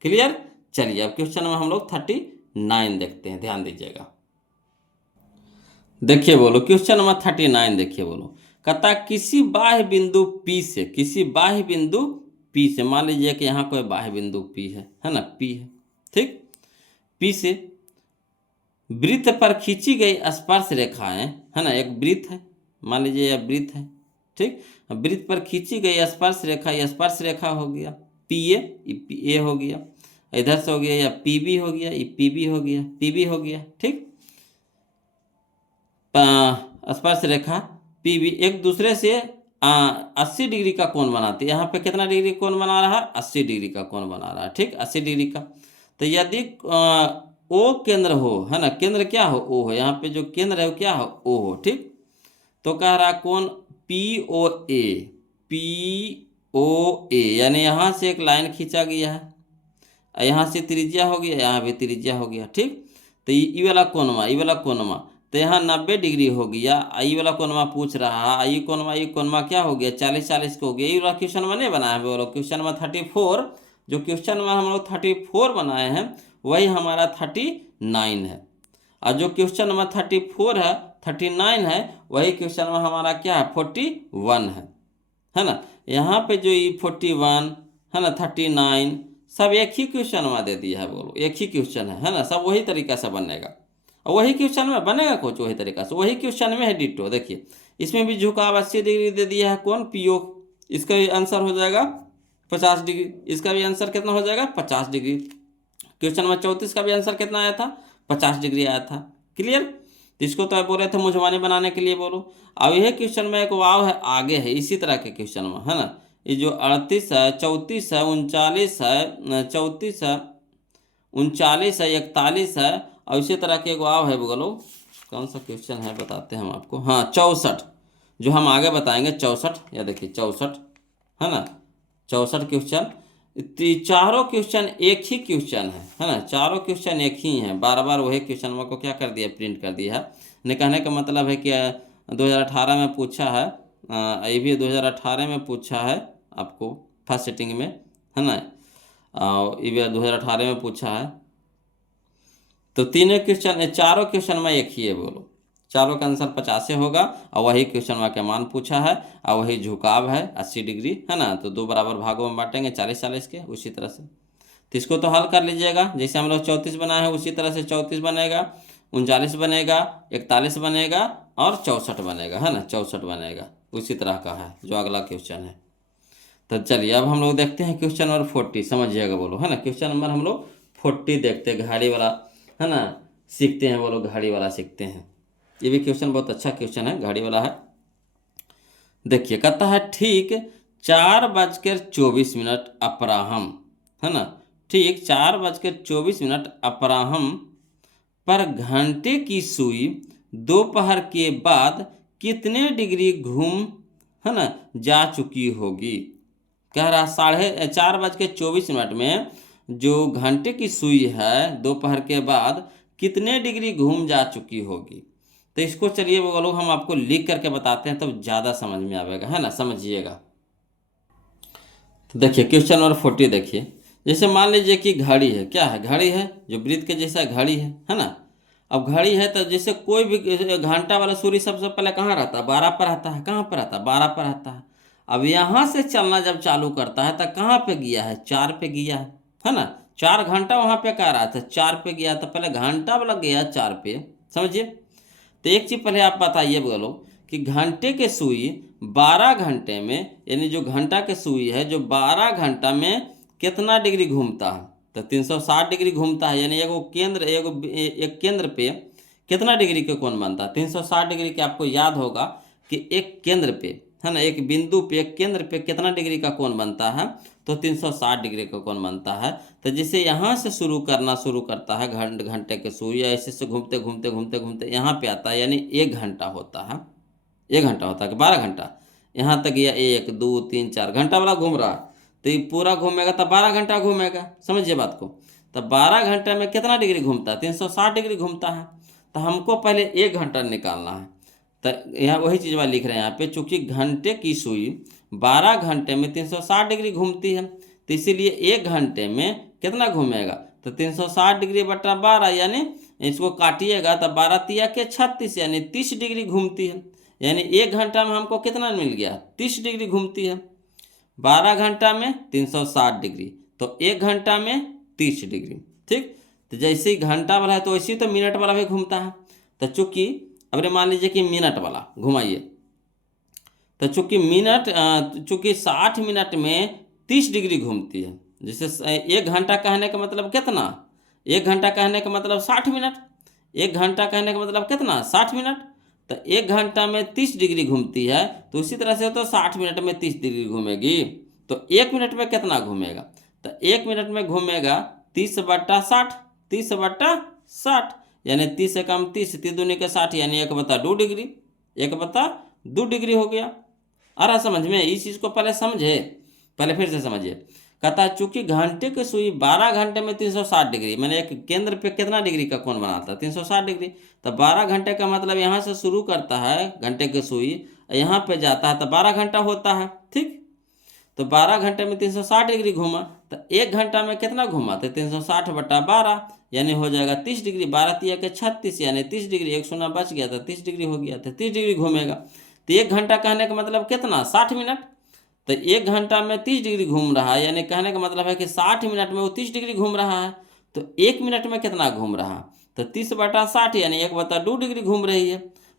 क्लियर। चलिए अब क्वेश्चन नंबर हम लोग 39 देखते हैं, ध्यान दीजिएगा। देखिए बोलो क्वेश्चन नंबर 39 देखिए बोलो, कहता किसी बाह्य बिंदु P से, किसी बाह्य बिंदु P से, मान लीजिए कि यहाँ कोई बाह्य बिंदु P है ना, P है, ठीक। P से वृत्त पर खींची गई स्पर्श रेखाएं, है ना, एक वृत्त है, मान लीजिए यह वृत्त है, ठीक। वृत्त पर खींची गई स्पर्श रेखा, यह स्पर्श रेखा हो गया पी ए हो गया, इधर से हो गया या PB हो गया, ये PB हो गया, PB हो गया, ठीक। स्पर्श रेखा PB एक दूसरे से 80 डिग्री का कोण बनाती है। यहाँ पे कितना डिग्री कोण बना रहा है, 80 डिग्री का कोण बना रहा है, ठीक, 80 डिग्री का। तो यदि ओ केंद्र हो, है ना, केंद्र क्या हो, ओ हो, यहाँ पे जो केंद्र है वो क्या हो, ओ हो, ठीक। तो कह रहा कोण POA यानी यहाँ से एक लाइन खींचा गया है, यहाँ से त्रिज्या हो गया, यहाँ भी त्रिज्या हो गया, ठीक। तो ये वाला कोणमा, तो यहाँ 90 डिग्री हो गया। आई वाला कोणमा पूछ रहा है, ये कोणमा क्या हो गया, 40 को हो गया। ये वाला क्वेश्चन मैंने बनाया है, बोलो क्वेश्चन नंबर 34, जो क्वेश्चन नंबर हम लोग 34 बनाए हैं वही हमारा 39 है, और जो क्वेश्चन नंबर 34 है, 39 है, वही क्वेश्चन नंबर हमारा क्या है, 41 है ना। यहाँ पे जो ये 41 है ना, 39 सब एक ही क्वेश्चन नंबर दे दिया है, बोलो एक ही क्वेश्चन है ना, सब वही तरीका से बनेगा। और वही क्वेश्चन में बनेगा कुछ वही तरीका से, वही क्वेश्चन में है डिट्टो। देखिए इसमें भी झुकाव 80 डिग्री दे दिया है, कौन पीओ, इसका भी आंसर हो जाएगा 50 डिग्री, इसका भी आंसर कितना हो जाएगा 50 डिग्री। क्वेश्चन नंबर 34 का भी आंसर कितना आया था 50 डिग्री आया था। क्लियर। तो इसको तो बोल रहे थे मुझवानी बनाने के लिए बोलो। अब यह क्वेश्चन में एक वाव है आगे है इसी तरह के क्वेश्चन में, है ना। ये जो 38 है, 34 है, 39 है, 34 है, 39 है, 41 है, और इसी तरह के एक वाव है बोलो। कौन सा क्वेश्चन है बताते हैं हम आपको, हाँ 64, जो हम आगे बताएंगे 64, या देखिए 64 है ना, 64 क्वेश्चन। चारों क्वेश्चन एक ही क्वेश्चन है ना, चारों क्वेश्चन एक ही हैं, बार बार वही क्वेश्चन को क्या कर दिया प्रिंट कर दिया है। ने कहने का मतलब है कि 2018 में पूछा है, ये भी 2018 में पूछा है आपको फर्स्ट सेटिंग में, है ना, ये भी 2018 में पूछा है। तो तीनों क्वेश्चन, चारों क्वेश्चन में एक ही है बोलो, चारों का आंसर 50 से होगा, और वही क्वेश्चन में क्या मान पूछा है, और वही झुकाव है 80 डिग्री, है ना। तो 2 बराबर भागों में बांटेंगे 40-40 के, उसी तरह से। तो इसको तो हल कर लीजिएगा, जैसे हम लोग 34 बनाए हैं उसी तरह से 34 बनेगा, 39 बनेगा, 41 बनेगा, और 64 बनेगा, है ना, 64 बनेगा, उसी तरह का है जो अगला क्वेश्चन है। तो चलिए अब हम लोग देखते हैं क्वेश्चन नंबर 40, समझिएगा बोलो, है ना। क्वेश्चन नंबर हम लोग 40 देखते हैं, घड़ी वाला, है ना, सीखते हैं बोलो, घड़ी वाला सीखते हैं। ये भी क्वेश्चन बहुत अच्छा क्वेश्चन है, घड़ी वाला है। देखिए कहता है ठीक 4:24 अपराह्न, है ना, ठीक 4:24 अपराह्न पर घंटे की सुई दोपहर के बाद कितने डिग्री घूम, है ना, जा चुकी होगी। कह रहा 4:24 में जो घंटे की सुई है दोपहर के बाद कितने डिग्री घूम जा चुकी होगी। तो इसको चलिए वो लोग हम आपको लिख करके बताते हैं तब तो ज़्यादा समझ में आएगा, है ना, समझिएगा। तो देखिए क्वेश्चन नंबर 40 देखिए, जैसे मान लीजिए कि घड़ी है, क्या है, घड़ी है जो वृत्त के जैसा घड़ी है ना। अब घड़ी है तो जैसे कोई भी घंटा वाला सूर्य सबसे पहले कहाँ रहता है, 12 पर रहता है, कहाँ पर रहता है, 12 पर रहता है। अब यहाँ से चलना जब चालू करता है तो कहाँ पे गया है, 4 पे गया है ना। 4 घंटा वहाँ पे कह रहा था, 4 पे गया, तो पहले घंटा वाला गया 4 पे, समझिए। तो एक चीज़ पहले आप बताइए बोलो कि घंटे के सुई 12 घंटे में, यानी जो घंटा के सुई है जो 12 घंटा में कितना डिग्री घूमता है, तो 360 डिग्री घूमता है। यानी एक केंद्र पे कितना डिग्री के कोण बनता है, 360 डिग्री के। आपको याद होगा कि एक केंद्र पे, है ना, एक बिंदु पे, एक केंद्र पे कितना डिग्री का कोण बनता है, तो 360 डिग्री का कोण बनता है। तो जैसे यहाँ से शुरू करता है घंटे के सुई, ऐसे से घूमते घूमते घूमते घूमते यहाँ पे आता है, यानी 1 घंटा होता है, 1 घंटा होता है कि 12 घंटा, यहाँ तक गया 1 2 3 4 घंटा वाला घूम रहा है। तो ये पूरा घूमेगा तो 12 घंटा घूमेगा, समझिए बात को। तो 12 घंटे में कितना डिग्री घूमता है, 360 डिग्री घूमता है। तो हमको पहले 1 घंटा निकालना है। तो यहाँ वही चीज़ मैं लिख रहे हैं यहाँ पे, चूँकि घंटे की सुई 12 घंटे में 360 डिग्री घूमती है, तो इसीलिए 1 घंटे में कितना घूमेगा, तो 360 डिग्री बटा 12, यानी इसको काटिएगा तो 12 तिया के 36, यानी 30 डिग्री घूमती है। यानी 1 घंटा में हमको कितना मिल गया, 30 डिग्री घूमती है। 12 घंटा में 360 डिग्री, तो 1 घंटा में 30 डिग्री, ठीक। तो जैसे ही घंटा वाला है तो वैसे ही तो मिनट वाला भी घूमता है। तो चूँकि अब मान लीजिए कि मिनट वाला घुमाइए, तो चूँकि 60 मिनट में 30 डिग्री घूमती है। जैसे 1 घंटा कहने का मतलब कितना, 1 घंटा कहने का मतलब 60 मिनट, 1 घंटा कहने का मतलब कितना 60 मिनट। तो 1 घंटा में 30 डिग्री घूमती है, तो उसी तरह से तो 60 मिनट में 30 डिग्री घूमेगी। तो 1 मिनट में कितना घूमेगा, तो 1 मिनट में घूमेगा 30/60, 30/60, यानी 30 से कम 30, 3 दूनी के 60, यानी 1/2 डिग्री, 1/2 डिग्री हो गया। आ रहा समझ में, इस चीज़ को पहले समझे, पहले फिर से समझिए। कहता है चूंकि घंटे की सुई 12 घंटे में 360 डिग्री, मैंने एक केंद्र पे कितना डिग्री का कोण बनाता है, 360 डिग्री। तो 12 घंटे का मतलब यहाँ से शुरू करता है घंटे की सुई, यहाँ पे जाता है तो 12 घंटा होता है, ठीक। तो 12 घंटे में 360 डिग्री घूमा, तो 1 घंटा में कितना घूमा, तो 360/12, यानी हो जाएगा 30 डिग्री। 12 तिया के 36, यानी 30 डिग्री, 1 शून्य बच गया था, 30 डिग्री हो गया था, 30 डिग्री घूमेगा। तो 1 घंटा कहने का मतलब कितना, 60 मिनट। तो 1 घंटा में 30 डिग्री घूम रहा है, यानी कहने का मतलब है कि 60 मिनट में वो 30 डिग्री घूम रहा है। तो 1 मिनट में कितना घूम रहा है, तो 30/60 यानी 1/2 डिग्री घूम रही है।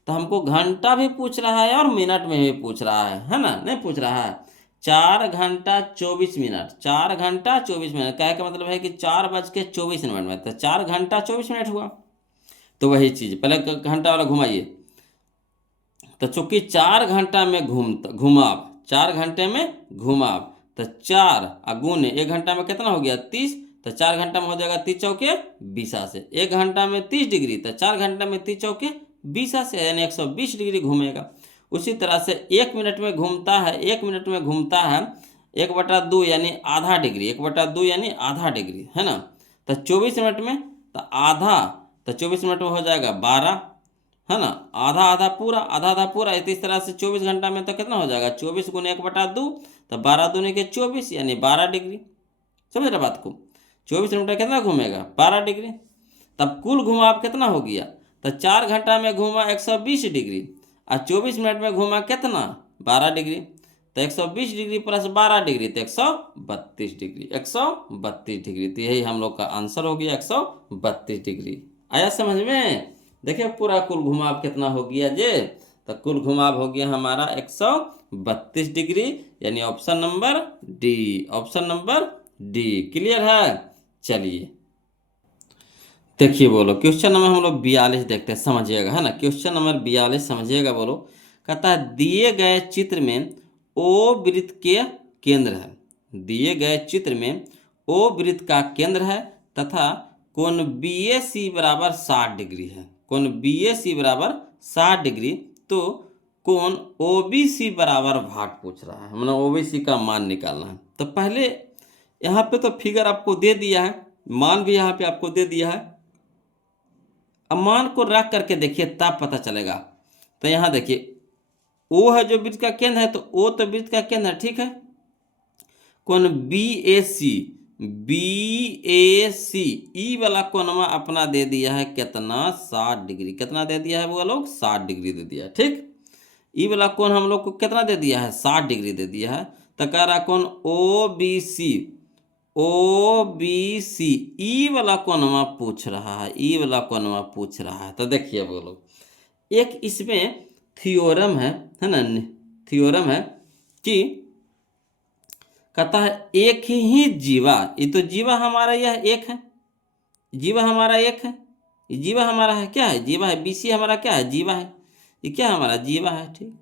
तो हमको घंटा भी पूछ रहा है और मिनट में भी पूछ रहा है ना, नहीं पूछ रहा है। 4 घंटा 24 मिनट, 4 घंटा 24 मिनट, क्या का मतलब है कि 4:24 में, तो 4 घंटा 24 मिनट हुआ। तो वही चीज़ पहले घंटा वाला घुमाइए। तो चूंकि 4 घंटा में घुमाव, 4 घंटे में घुमाव, तो 4 गुने 1 घंटा में कितना हो गया 30, तो 4 घंटा में हो जाएगा 30 चौके 20 से। 1 घंटा में 30 डिग्री, तो 4 घंटा में 30 चौके 20 से, यानी 120 डिग्री घूमेगा। उसी तरह से 1 मिनट में घूमता है, 1 मिनट में घूमता है 1/2 यानी आधा डिग्री, 1/2 यानी आधा डिग्री, है ना। तो 24 मिनट में तो आधा, तो 24 मिनट में हो जाएगा 12, है ना। आधा आधा पूरा, आधा आधा पूरा। इस तरह से 24 घंटा में तो कितना हो जाएगा 24 गुने 1/2, तो 12 दूनी के 24 यानी 12 डिग्री। समझ रहे बात को। 24 मिनट में कितना घूमेगा 12 डिग्री। तब कुल घुमाव कितना हो गया, तो 4 घंटा में घूमा 120 डिग्री और 24 मिनट में घूमा कितना 12 डिग्री। तो 120 डिग्री प्लस 12 डिग्री तो 132 डिग्री, 132 डिग्री। तो यही हम लोग का आंसर हो गया 132 डिग्री। आया समझ में। देखिए पूरा कुल घुमाव कितना हो गया जे, तो कुल घुमाव हो गया हमारा 132 डिग्री, यानी option number D, option number D. Clear है। चलिए देखिए बोलो क्वेश्चन नंबर हम लोग 42 देखते हैं, समझिएगा, है ना। क्वेश्चन नंबर 42 समझिएगा। बोलो कहता है दिए गए चित्र में ओ वृत्त के केंद्र है, दिए गए चित्र में ओ वृत्त का केंद्र है तथा कोण BAC बराबर 60 डिग्री है, कोण BAC बराबर 60 डिग्री। तो कोण OBC बराबर भाग पूछ रहा है, मतलब OBC का मान निकालना है। तो पहले यहाँ पे तो फिगर आपको दे दिया है, मान भी यहाँ पे आपको दे दिया है। अब मान को रख करके देखिए तब पता चलेगा। तो यहाँ देखिए ओ है जो वृत्त का केंद्र है, तो ओ तो वृत्त का केंद्र है, ठीक है। कोण BAC, BAC ई वाला कोणवा अपना दे दिया है कितना 60 डिग्री, कितना दे दिया है वो लोग 60 डिग्री दे दिया है, ठीक। ई वाला कोण हम लोग को कितना दे दिया है 60 डिग्री दे दिया है। तो कह रहा कोण OBC, OBC ई वाला कोणवा पूछ रहा है, ई वाला कोणवा पूछ रहा है। तो देखिए बोलो एक इसमें थ्योरम है ना, थ्योरम है कि कहता है एक ही जीवा, ये तो जीवा हमारा यह एक है, जीवा हमारा एक है, जीवा हमारा है क्या है जीवा है, BC हमारा क्या है जीवा है, ये क्या हमारा जीवा है, ठीक।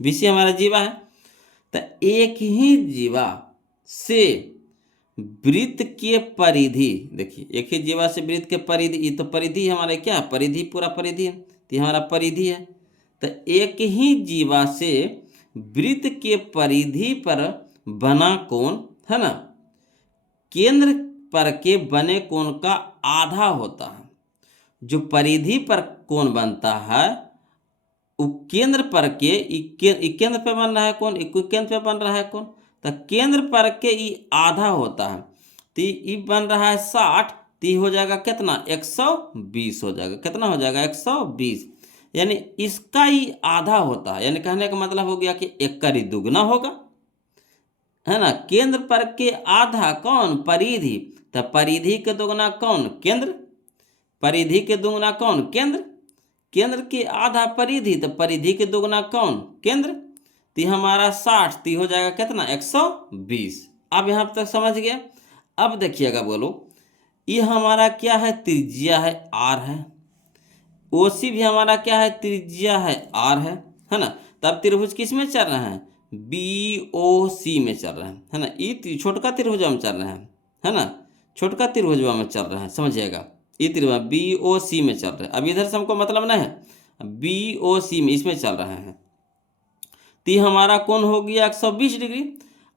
BC हमारा जीवा है। तो एक ही जीवा से वृत्त के परिधि, देखिए एक ही जीवा से वृत्त के परिधि, ये तो परिधि हमारा क्या है परिधि, पूरा परिधि है, तो हमारा परिधि है। तो एक ही जीवा से वृत्त के परिधि पर बना कोण, है ना, केंद्र पर के बने कोण का आधा होता है। जो परिधि पर कोण बनता है वो केंद्र पर के, केंद्र पे बन रहा है कौन, केंद्र पे बन रहा है कौन, तो केंद्र पर के ये आधा होता है। तो ये बन रहा है 60, तो हो जाएगा कितना 120 हो जाएगा, कितना हो जाएगा 120, यानी इसका ही आधा होता है। यानी कहने का मतलब हो गया कि एक का ही दुगना होगा, है ना। केंद्र पर के आधा कौन परिधि, तो परिधि के दुगना कौन केंद्र, परिधि के दुगना कौन केंद्र, केंद्र के आधा परिधि, तो परिधि के दुगना कौन केंद्र। तो हमारा 60, तो हो जाएगा कितना 120। अब यहाँ तक समझ गया। अब देखिएगा बोलो ये हमारा क्या है त्रिज्या है R है, OC भी हमारा क्या है त्रिज्या है R है ना। तब त्रिभुज किस में चल रहे हैं BOC में चल रहे हैं, है ना। ये छोटका त्रिभुजा में चल रहे हैं, है ना, छोटका त्रिभुजा में चल रहे हैं, समझिएगा। ये त्रिभुज BOC में चल रहे हैं। अब इधर से हमको मतलब नहीं है, BOC में इसमें चल रहे हैं। तो हमारा कोण हो गया 120 डिग्री।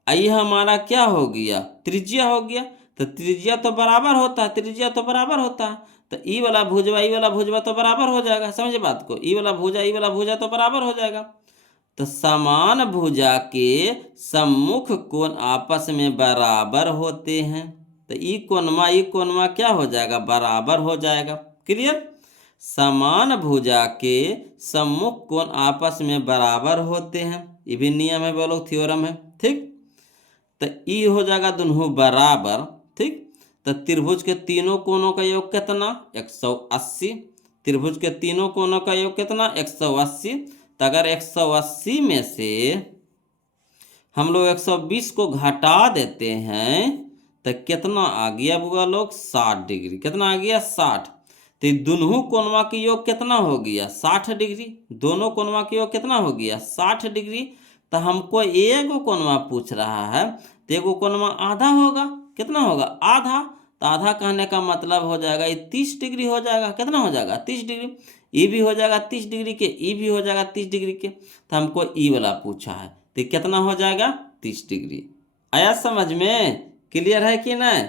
ये हमारा क्या हो गया त्रिज्या हो गया। तो त्रिज्या तो बराबर होता है, त्रिज्या तो बराबर होता है। तो ई वाला भुजवा तो बराबर हो जाएगा, समझे बात को। ई वाला भुजा तो बराबर हो जाएगा। तो समान भुजा के सम्मुख कोण आपस में बराबर होते हैं। तो ई कोणमा क्या हो जाएगा बराबर हो जाएगा। क्लियर। समान भुजा के सम्मुख कोण आपस में बराबर होते हैं, ये भी नियम है बोलो थ्योरम है, ठीक। तो ई हो जाएगा दोनों बराबर, ठीक। तो त्रिभुज के तीनों कोनों का योग कितना 180। त्रिभुज के तीनों कोनों का योग कितना 180। तो अगर 180 में से हम लोग 120 को घटा देते हैं तो कितना आ गया बुआ लोग 60 डिग्री। कितना आ गया 60। तो दोनों कोणवा की योग कितना हो गया 60 डिग्री। दोनों कोणवा की योग कितना हो गया 60 डिग्री। तो हमको एगो कोणवा पूछ रहा है तो एगो कोणवा आधा होगा। कितना होगा आधा। तो आधा कहने का मतलब हो जाएगा ये 30 डिग्री हो जाएगा। कितना हो जाएगा 30 डिग्री। ई भी हो जाएगा 30 डिग्री के, ई भी हो जाएगा 30 डिग्री के। तो हमको ई वाला पूछा है तो कितना हो जाएगा 30 डिग्री। आया समझ में, क्लियर है कि नहीं।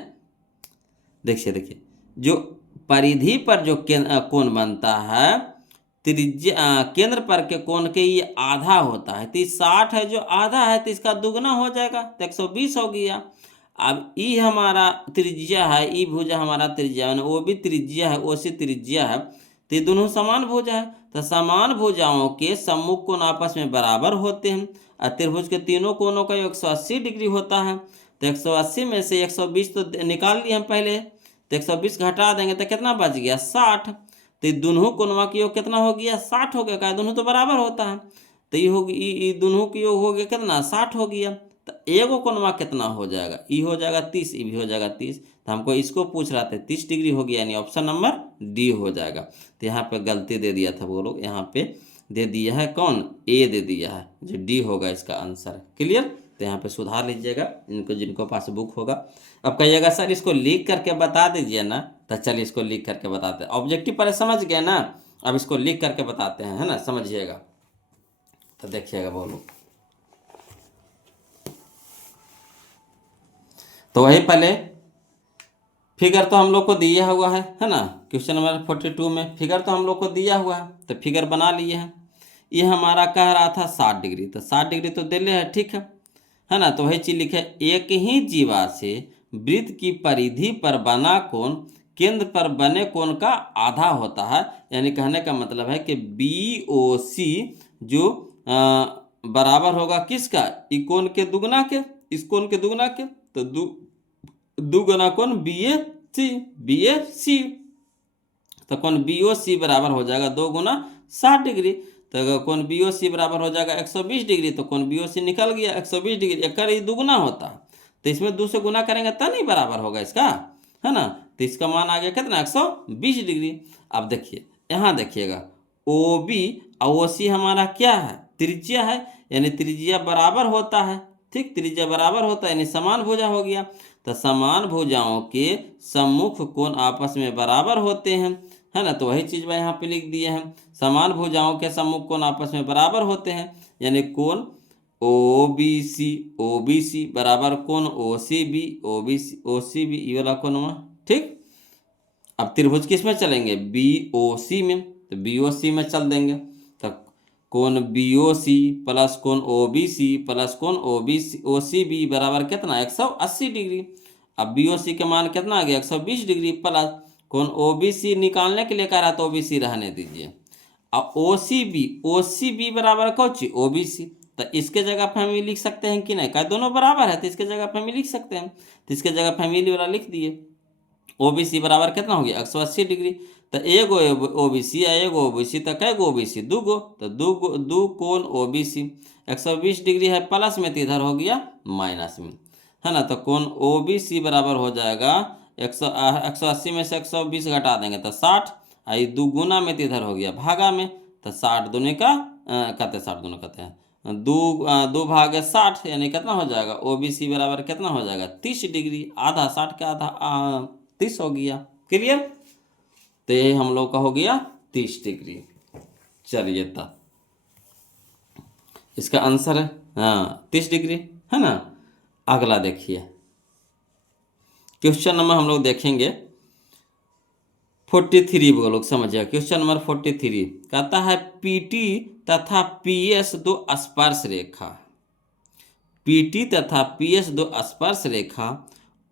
देखिए जो परिधि पर जो कोण बनता है त्रिज्या केंद्र पर के कोण के ये आधा होता है। तो 60 है जो आधा है तो इसका दुगना हो जाएगा तो 120 हो गया। अब ई हमारा त्रिज्या है, ई भुजा हमारा त्रिज्या है, वो भी त्रिज्या है, वो सी त्रिज्या है। तो ये दोनों समान भुजा है। तो समान भुजाओं के सम्मुख कोण आपस में बराबर होते हैं और त्रिभुज के तीनों कोणों का 180 डिग्री होता है। तो 180 में से 120 तो निकाल लिए हम पहले। तो 120 घटा देंगे तो कितना बच गया 60। तो दोनों कोणवा की योग कितना हो गया 60 हो गया। क्या दोनों तो बराबर होता है। तो ये होगी ई दोनों की योग हो गया कितना 60 हो गया। तो एगो कोणवा कितना हो जाएगा ई हो जाएगा 30, ई भी हो जाएगा 30। तो हमको इसको पूछ रहा था 30 डिग्री हो गया, यानी ऑप्शन नंबर डी हो जाएगा। तो यहाँ पे गलती दे दिया था वो लोग, यहाँ पे दे दिया है कौन ए दे दिया है, जो डी होगा इसका आंसर। क्लियर। तो यहाँ पे सुधार लीजिएगा इनको जिनको पास बुक होगा। अब कहिएगा सर इसको लिख करके बता दीजिए ना। तो चलिए इसको लिख करके बताते हैं। ऑब्जेक्टिव पर समझ गए ना, अब इसको लिख करके बताते हैं, है ना, समझिएगा। तो देखिएगा बोलो। तो वही पहले फिगर तो हम लोग को दिया हुआ है ना। क्वेश्चन नंबर 42 में फिगर तो हम लोग को दिया हुआ है तो फिगर बना लिए हैं। ये हमारा कह रहा था 60 डिग्री, तो 60 डिग्री तो दे ले है, ठीक है ना। तो वही चीज लिखे एक ही जीवा से वृत्त की परिधि पर बना कोण केंद्र पर बने कोण का आधा होता है। यानी कहने का मतलब है कि BOC जो बराबर होगा किसका, इस कोण के दुगना के, इस कोण के दुगना के। तो दुगना कोण BAC। तो कोण BOC बराबर हो जाएगा 2 गुना 60 डिग्री। तो अगर कोण BOC बराबर हो जाएगा 120 डिग्री तो कोण BOC निकल गया 120 डिग्री। एक ये दुगना होता है तो इसमें 2 से गुना करेंगे तब नहीं बराबर होगा इसका, है ना। तो इसका मान आ गया कितना 120 डिग्री। अब देखिए यहाँ देखिएगा OB और OC हमारा क्या है त्रिज्या है, यानी त्रिज्या बराबर होता है। ठीक, त्रिज्या बराबर होता है यानी समान भुजा हो गया। तो समान भुजाओं के सम्मुख कोण आपस में बराबर होते हैं, है ना। तो वही चीज मैं यहाँ पे लिख दिए हैं। समान भुजाओं के सम्मुख कोण आपस में बराबर होते हैं यानी कोण OBC बराबर कोण OCB ये वाला कोण हुआ, ठीक। अब त्रिभुज किस में चलेंगे BOC में, तो BOC में चल देंगे। तो कोण BOC प्लस कोण OBC प्लस कोण OCB बराबर कितना 180 डिग्री। अब BOC के मान कितना आ गया 120 डिग्री प्लस कोण OBC निकालने के लिए कह रहा तो OBC रहने दीजिए। अब OCB बराबर कौची OBC। तो इसके जगह पे हम लिख सकते हैं कि नहीं, क्या दोनों बराबर है तो इसके जगह पे हम लिख सकते हैं। तो इसके जगह फैमिली वाला लिख दिए। OBC बराबर कितना हो गया 180 डिग्री। तो एगो OBC है एगो OBC, तो कै गो OBC दूगो, तो दो कोण OBC 120 डिग्री है प्लस में तो इधर हो गया माइनस में, है ना। तो कोण OBC बराबर हो जाएगा 180 में से 120 घटा देंगे तो 60, आई दो गुना में तो इधर हो गया भागा में। तो 60 दूनी का कहते 60 दूना कहते हैं दो भागे 60 यानी कितना हो जाएगा OBC बराबर कितना हो जाएगा 30 डिग्री। आधा 60 का आधा 30 हो गया। क्लियर। तो ये हम लोग का हो गया 30 डिग्री। चलिए तब इसका आंसर है हाँ 30 डिग्री, है ना। अगला देखिए क्वेश्चन नंबर हम लोग देखेंगे 43 वो लोग समझिए। क्वेश्चन नंबर 43 कहता है PT तथा PS दो स्पर्श रेखा, PT तथा PS दो स्पर्श रेखा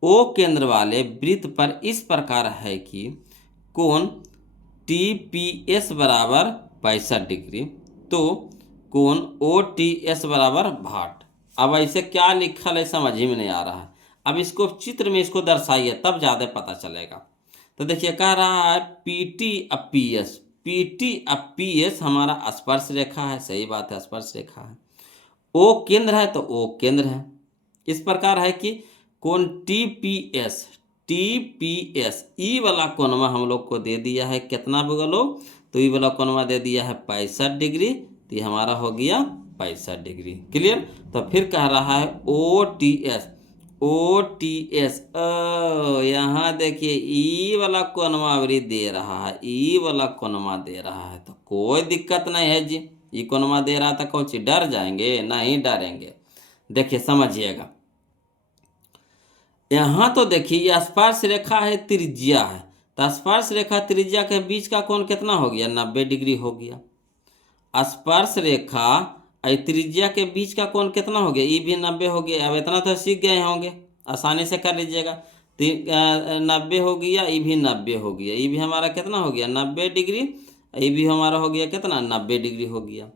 O केंद्र वाले वृत्त पर इस प्रकार है कि कोण TPS बराबर 65 डिग्री तो कोण OTS बराबर 62। अब ऐसे क्या लिखल है समझ ही में नहीं आ रहा है। अब इसको चित्र में इसको दर्शाइए तब ज़्यादा पता चलेगा। तो देखिए कह रहा है PT अब PS, PT अब PS हमारा स्पर्श रेखा है, सही बात है, स्पर्श रेखा है। O केंद्र है तो O केंद्र है। इस प्रकार है कि कोण TPS, TPS ई वाला कोणवा हम लोग को दे दिया है कितना बोलो, तो ई वाला कोणवा दे दिया है 65 डिग्री, तो ये हमारा हो गया 65 डिग्री। क्लियर। तो फिर कह रहा है OTS, OTS यहाँ देखिए ई वाला कोणवा अवरी दे रहा है, ई वाला कोणवा दे रहा है, तो कोई दिक्कत नहीं है जी। ई कोणवा दे रहा था, कौन सी डर जाएंगे? नहीं डरेंगे। देखिए समझिएगा, यहाँ तो देखिए ये स्पर्श रेखा है, त्रिज्या है, तो स्पर्श रेखा त्रिज्या के बीच का कोण कितना हो गया? 90 डिग्री हो गया। स्पर्श रेखा त्रिज्या के बीच का कोण कितना हो गया? ये भी 90 हो गया। अब इतना तो सीख गए होंगे, आसानी से कर लीजिएगा। 90 हो गया, ये भी 90 हो गया, ये भी हमारा कितना हो गया? 90 डिग्री। ये भी हमारा हो गया कितना? 90 डिग्री हो गया।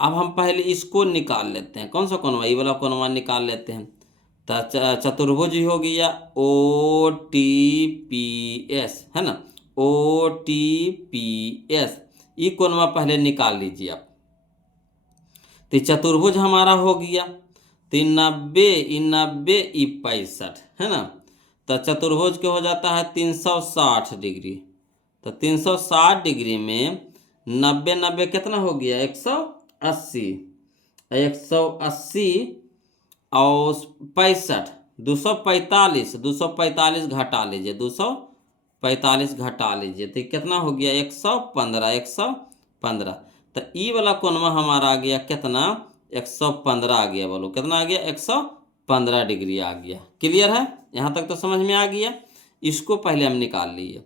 अब हम पहले इसको निकाल लेते हैं, कौन सा कोणवा? ये वाला कोणवा निकाल लेते हैं। तो चतुर्भुज हो गया OTPS, है ना, OTPS। ये कोणवा पहले निकाल लीजिए आप। तो चतुर्भुज हमारा हो गया, तो 90 65, है ना। तो चतुर्भुज के हो जाता है 360 डिग्री। तो 360 डिग्री में 90 90 कितना हो गया? 180, 180 और 65, 245, 245 घटा लीजिए, 245 घटा लीजिए, तो कितना हो गया? 115, 115। तो ई वाला कोणवा हमारा आ गया कितना? 115 आ गया। बोलो कितना आ गया? 115 डिग्री आ गया। क्लियर है? यहाँ तक तो समझ में आ गया। इसको पहले हम निकाल लिए।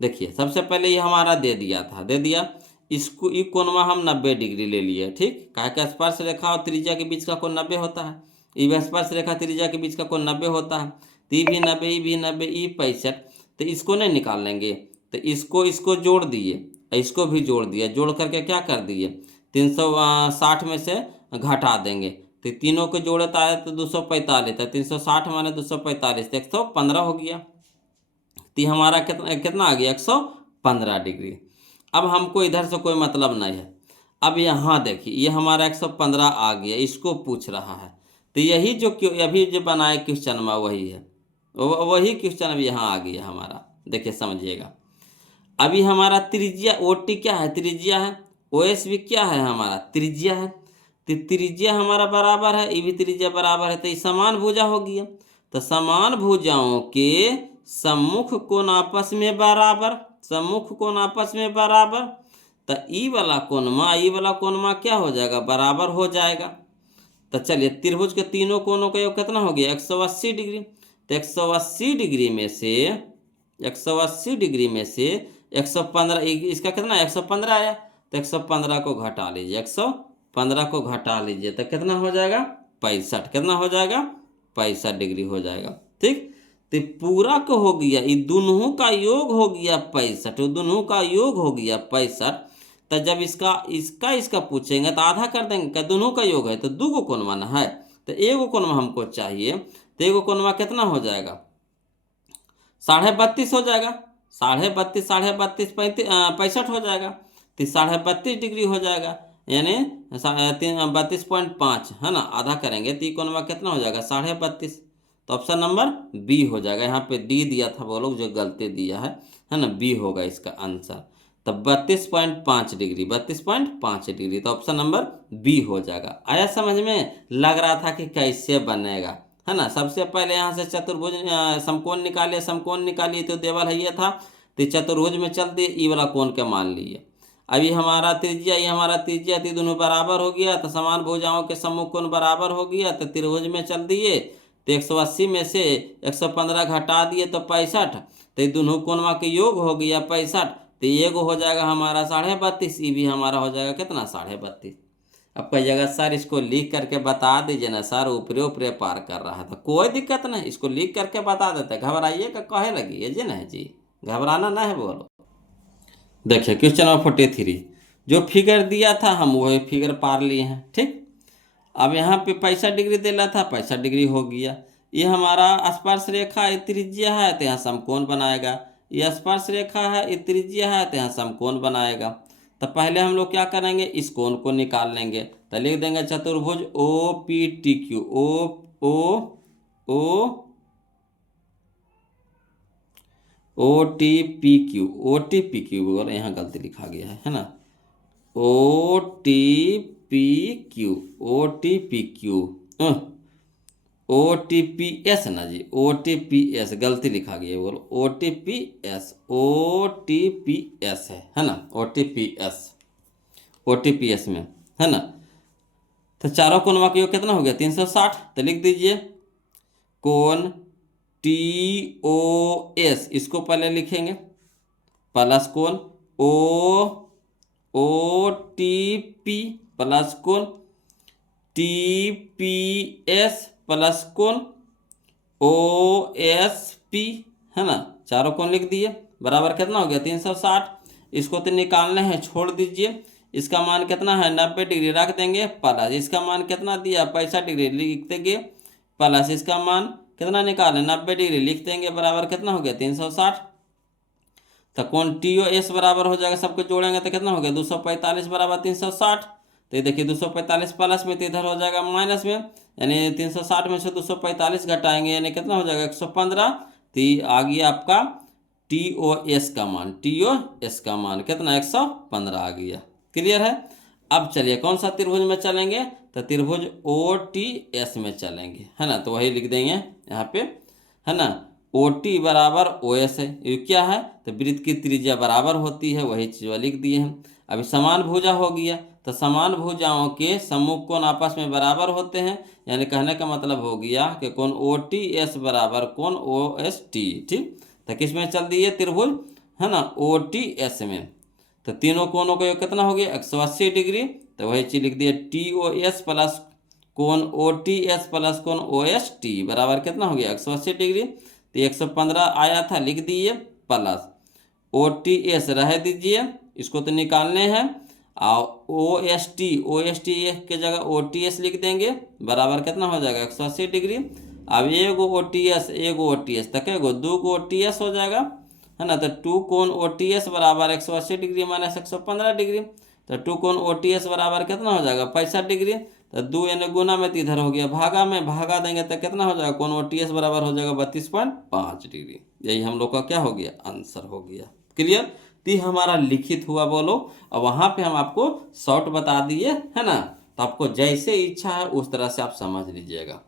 देखिए सबसे पहले ये हमारा दे दिया था, दे दिया। इसको ये कोणवा हम 90 डिग्री ले लिए, ठीक। काहे का स्पर्श रेखा और त्रिज्या के बीच का कोण 90 होता है। ये स्पर्श रेखा त्रिज्या के बीच का कोण 90 होता है। तो ये भी 90, ये भी 90, ये 65। तो इसको नहीं निकाल लेंगे, तो इसको जोड़ दिए, इसको भी जोड़ दिया। जोड़ करके क्या कर दिए? 360 में से घटा देंगे, तो तीनों को जोड़े तो आया तो 245, तो 360 माने 245, तो 115 हो गया। तो हमारा कितना आ गया? 115 डिग्री। अब हमको इधर से कोई मतलब नहीं है। अब यहाँ देखिए ये हमारा 115 आ गया, इसको पूछ रहा है। तो यही जो अभी जो बनाए क्वेश्चन में वही है, वही क्वेश्चन अभी यहाँ आ गया हमारा। देखिए समझिएगा, अभी हमारा त्रिज्या OT क्या है? त्रिज्या है। OS भी क्या है? हमारा त्रिज्या है। तो त्रिज्या हमारा बराबर है, ये भी त्रिज्या बराबर है, तो ये समान भुजा हो गया। तो समान भुजाओं के सम्मुख कोण आपस में बराबर, सम्मुख कोण आपस में बराबर। तो ई वाला कोणमा क्या हो जाएगा? बराबर हो जाएगा। तो चलिए त्रिभुज के तीनों कोणों का योग कितना हो गया? 180 डिग्री। तो 180 डिग्री में से 180 डिग्री में से 115, इसका कितना? 115 आया। तो 115 को घटा लीजिए, 115 को घटा लीजिए, तो कितना हो जाएगा? 65। कितना हो जाएगा? 65 डिग्री हो जाएगा, ठीक। तो पूरा को हो गया, ये दोनों का योग हो गया 65, दोनों का योग हो गया 65। तो जब इसका पूछेंगे तो आधा कर देंगे, क्या दोनों का योग है? तो दो गो कोणवा ना है, तो एगो कोणवा हमको चाहिए। तो एगो कोणवा कितना हो जाएगा? 32.5 हो जाएगा। 32.5, 32.5, 65 हो जाएगा। तो 32.5 डिग्री हो जाएगा, यानी 32.5, है ना। आधा करेंगे तो कोणवा कितना हो जाएगा? 32.5। तो ऑप्शन नंबर बी हो जाएगा। यहाँ पे डी दिया था वो लोग जो गलती दिया है ना, बी होगा इसका आंसर। तो 32.5 डिग्री, 32.5 डिग्री, तो ऑप्शन नंबर बी हो जाएगा। आया समझ में? लग रहा था कि कैसे बनेगा, है ना। सबसे पहले यहाँ से चतुर्भुज समकोण निकालिए, समकोण निकालिए तो देवल है ये था। तो चतुर्भुज में चल दिए, ई वाला कोण के मान लिए। अभी हमारा त्रिज्या, ये हमारा त्रिज्या थी, दोनों बराबर हो गया। तो समान भुजाओं के सम्मुख कोण बराबर हो गया। तो त्रिभुज में चल दिए, तो 180 में से 115 घटा दिए तो 65। तो ये दोनों कोणवा के योग हो गया 65। तो एगो हो जाएगा हमारा 32.5, ये भी हमारा हो जाएगा कितना? 32.5। अब कई जगह सर इसको लिख करके बता दीजिए ना सर, ऊपरे ऊपरे पार कर रहा था। कोई दिक्कत नहीं, इसको लिख करके बता देते, घबराइए का कहे लगी है जी? नहीं जी, घबराना ना है। बोलो देखिए क्वेश्चन नंबर 43, जो फिगर दिया था हम वही फिगर पार लिए हैं, ठीक। अब यहाँ पे 65 डिग्री दे रहा था, 65 डिग्री हो गया। ये हमारा स्पर्श रेखा, ये त्रिज्या है तो यहाँ समकोण बनाएगा। ये स्पर्श रेखा है, ये त्रिज्या है तो यहाँ समकोण बनाएगा। तो पहले हम लोग क्या करेंगे, इस कोण को निकाल लेंगे। तो लिख देंगे चतुर्भुज O P T Q, O T P Q बोलो, यहाँ गलती लिखा गया है ना, O T P Q, O T P S ना जी, ओ टी पी एस गलती लिखा गया है, बोलो ओ टी पी एस है ना, ओ टी पी एस में है ना। तो चारों कोणों का योग कितना हो गया 360। तो लिख दीजिए कोण टी ओ एस, इसको पहले लिखेंगे, प्लस कोण ओ टी पी प्लस कोण टी पी एस प्लस कोण ओ एस पी, है ना। चारों कोण लिख दिए, बराबर कितना हो गया 360। इसको तो निकालने हैं, छोड़ दीजिए। इसका मान कितना है 90 डिग्री, रख देंगे प्लस, इसका मान कितना दिया 65 डिग्री, लिख देंगे प्लस, इसका मान कितना निकालें 90 डिग्री, लिख देंगे बराबर कितना हो गया 360। तो कोण टी ओ एस बराबर हो जाएगा, सबको जोड़ेंगे तो कितना हो गया 245 बराबर 360। तो ये देखिए 245 प्लस में तो इधर हो जाएगा माइनस में, यानी 360 में से 245 घटाएंगे यानी कितना हो जाएगा 115। तो ये आ गया आपका टी ओ एस का मान कितना 115 आ गया। क्लियर है। अब चलिए कौन सा त्रिभुज में चलेंगे, तो त्रिभुज ओ टी एस में चलेंगे, है ना। तो वही लिख देंगे यहाँ पे, है ना, ओ टी बराबर ओ एस है। ये क्या है, तो वृत्त की त्रिज्या बराबर होती है, वही चीज लिख दिए हैं। अभी समान भुजा हो गया, तो समान भुजाओं के सम्मुख कोण आपस में बराबर होते हैं, यानी कहने का मतलब हो गया कि कोण ओ टी एस बराबर कोण ओ एस टी। ठीक, तो किस में चल दिए त्रिभुज, है ना, ओ टी एस में। तो तीनों कोणों का योग कितना हो गया 180 डिग्री। तो वही चीज लिख दिया टी ओ एस प्लस कोण ओ टी एस प्लस कोण ओ एस टी बराबर कितना हो गया 180 डिग्री। तो 115 आया था, लिख दिए प्लस ओ टी एस रह दीजिए, इसको तो निकालने हैं, और ओ एस टी के जगह ओ टी एस लिख देंगे, बराबर कितना हो जाएगा 180 डिग्री। अब एगो ओ टी एस तक एगो दो गो ओ टी एस हो जाएगा, है ना। तो 2 कोण ओ टी एस बराबर 180 डिग्री माइनस 115 डिग्री। तो 2 कोण ओ टी एस बराबर कितना हो जाएगा 65 डिग्री। तो 2 यानी गुना में तो इधर हो गया भागा में, भागा देंगे तो कितना हो जाएगा कोण ओ टी एस बराबर हो जाएगा 32.5 डिग्री। यही हम लोग का क्या हो गया आंसर हो गया। क्लियर। तो हमारा लिखित हुआ बोलो, और वहाँ पे हम आपको शॉर्ट बता दिए, है ना। तो आपको जैसे इच्छा है उस तरह से आप समझ लीजिएगा,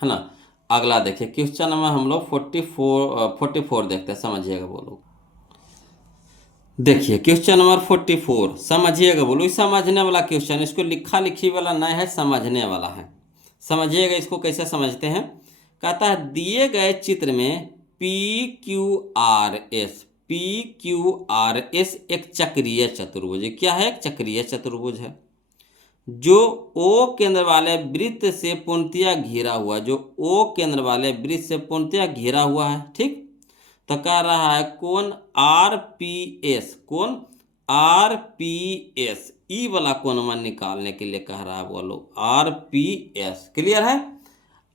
है ना। अगला देखिए क्वेश्चन नंबर हम लोग 44 देखते हैं, समझिएगा बोलो। देखिए क्वेश्चन नंबर 44 समझिएगा बोलो, समझने वाला क्वेश्चन, इसको लिखा लिखी वाला नहीं है, समझने वाला है। समझिएगा इसको कैसे समझते हैं। कहता है दिए गए चित्र में पी क्यू आर एस एक चक्रीय चतुर्भुज, क्या है, एक चक्रीय चतुर्भुज है, जो ओ केंद्र वाले वृत्त से पूर्णतया घिरा हुआ, जो ओ केंद्र वाले वृत्त से पूर्णतया घिरा हुआ है। ठीक, तो कह रहा है कोण आर पी एस ई वाला कोण मान निकालने के लिए कह रहा है, बोलो आर पी एस। क्लियर है।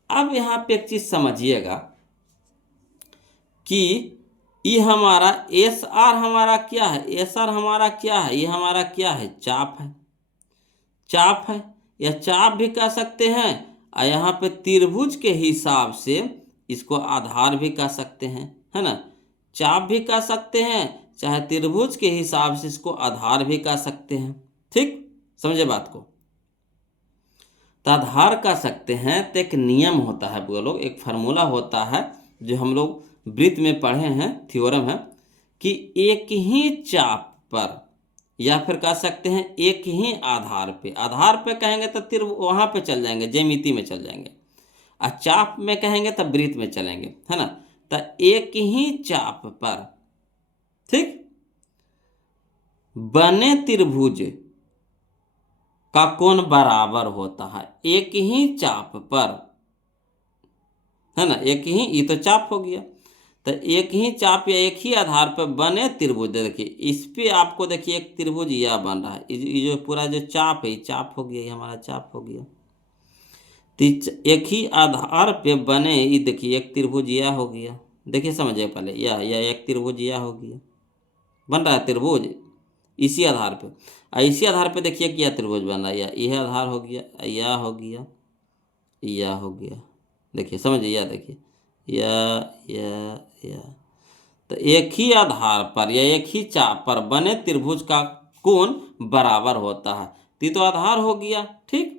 अब यहाँ पे एक चीज समझिएगा कि ये हमारा एस आर हमारा क्या है, एस आर हमारा क्या है, ये हमारा क्या है, चाप है, या चाप भी कह सकते हैं, और यहाँ पे त्रिभुज के हिसाब से इसको आधार भी कह सकते हैं, है ना। चाप भी कह सकते हैं, चाहे त्रिभुज के हिसाब से इसको आधार भी कह सकते हैं। ठीक, समझे बात को। तो आधार कह सकते हैं तो एक नियम होता है बोलो, एक फार्मूला होता है जो हम लोग वृत्त में पढ़े हैं, थ्योरम है, कि एक ही चाप पर या फिर कह सकते हैं एक ही आधार पे कहेंगे तो वहाँ पे चल जाएंगे, ज्यामिति में चल जाएंगे, और चाप में कहेंगे तो वृत्त में चलेंगे, है ना। तो एक ही चाप पर, ठीक, बने त्रिभुज का कोण बराबर होता है, एक ही चाप पर, है ना, एक ही, ये तो चाप हो गया, तो एक ही चाप या एक ही आधार पर बने त्रिभुज। देखिए इस पे आपको देखिए एक त्रिभुज यह बन रहा है, ये जो पूरा जो चाप है, चाप हो गया, ये हमारा चाप हो गया। एक ही आधार पे बने, ये देखिए एक त्रिभुज यह हो गया, देखिए समझिए पहले, यह एक त्रिभुज यह हो गया, बन रहा है त्रिभुज इसी आधार पे। इसी आधार पे देखिए कि यह त्रिभुज बन रहा है, यह आधार हो गया, यह हो गया, यह हो गया, देखिए समझिए, यह देखिए यह। तो एक ही आधार पर या एक ही चाप पर बने त्रिभुज का कोण बराबर होता है। तो ये तो आधार हो गया, ठीक।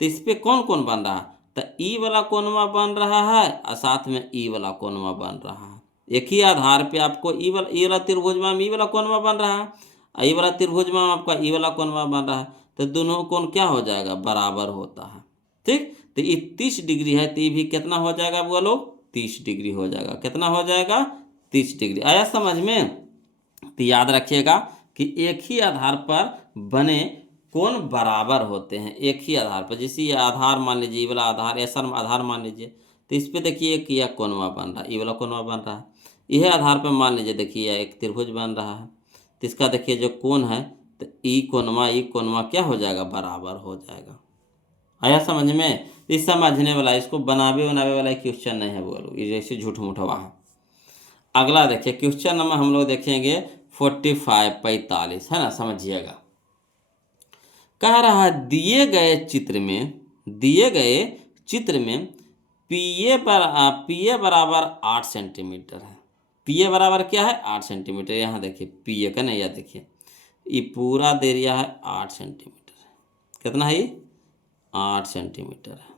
तो इस पे कौन कौन बन रहा है, तो ई वाला कोणवा बन रहा है और साथ में ई वाला कोणवा बन रहा है। एक ही आधार पे आपको ई वाला त्रिभुज में ई वाला कोणवा बन रहा है, और ई वाला त्रिभुज में आपका ई वाला कोणवा बन रहा है। तो दोनों कोण क्या हो जाएगा, बराबर होता है, ठीक। तो ये 30 डिग्री है, तो ये भी कितना हो जाएगा बोलो, 30 डिग्री हो जाएगा। कितना हो जाएगा, 30 डिग्री। आया समझ में। तो याद रखिएगा कि एक ही आधार पर बने कोण बराबर होते हैं, एक ही आधार पर। जैसे ये आधार मान लीजिए, ये वाला आधार, ऐसा आधार मान लीजिए, तो इस पे देखिए एक यह कोणवा बन रहा है, ये वाला कोणवा बन रहा है। यह आधार पर मान लीजिए देखिए एक त्रिभुज बन रहा है, तो इसका देखिए जो कोण है, तो ई कोणवा क्या हो जाएगा, बराबर हो जाएगा। आया समझ में। इस समझने वाला, इसको बनावे वाला क्वेश्चन नहीं है बोलो, ये जैसे झूठ मूठवा है। अगला देखिए क्वेश्चन नंबर हम लोग देखेंगे 45 है ना, समझिएगा। कह रहा है दिए गए चित्र में पीए बराबर 8 सेंटीमीटर है। पीए बराबर क्या है, 8 सेंटीमीटर। यहाँ देखिए पीए का नहीं, यह देखिए ये पूरा दे दिया है 8 सेंटीमीटर। कितना है ये, 8 सेंटीमीटर है।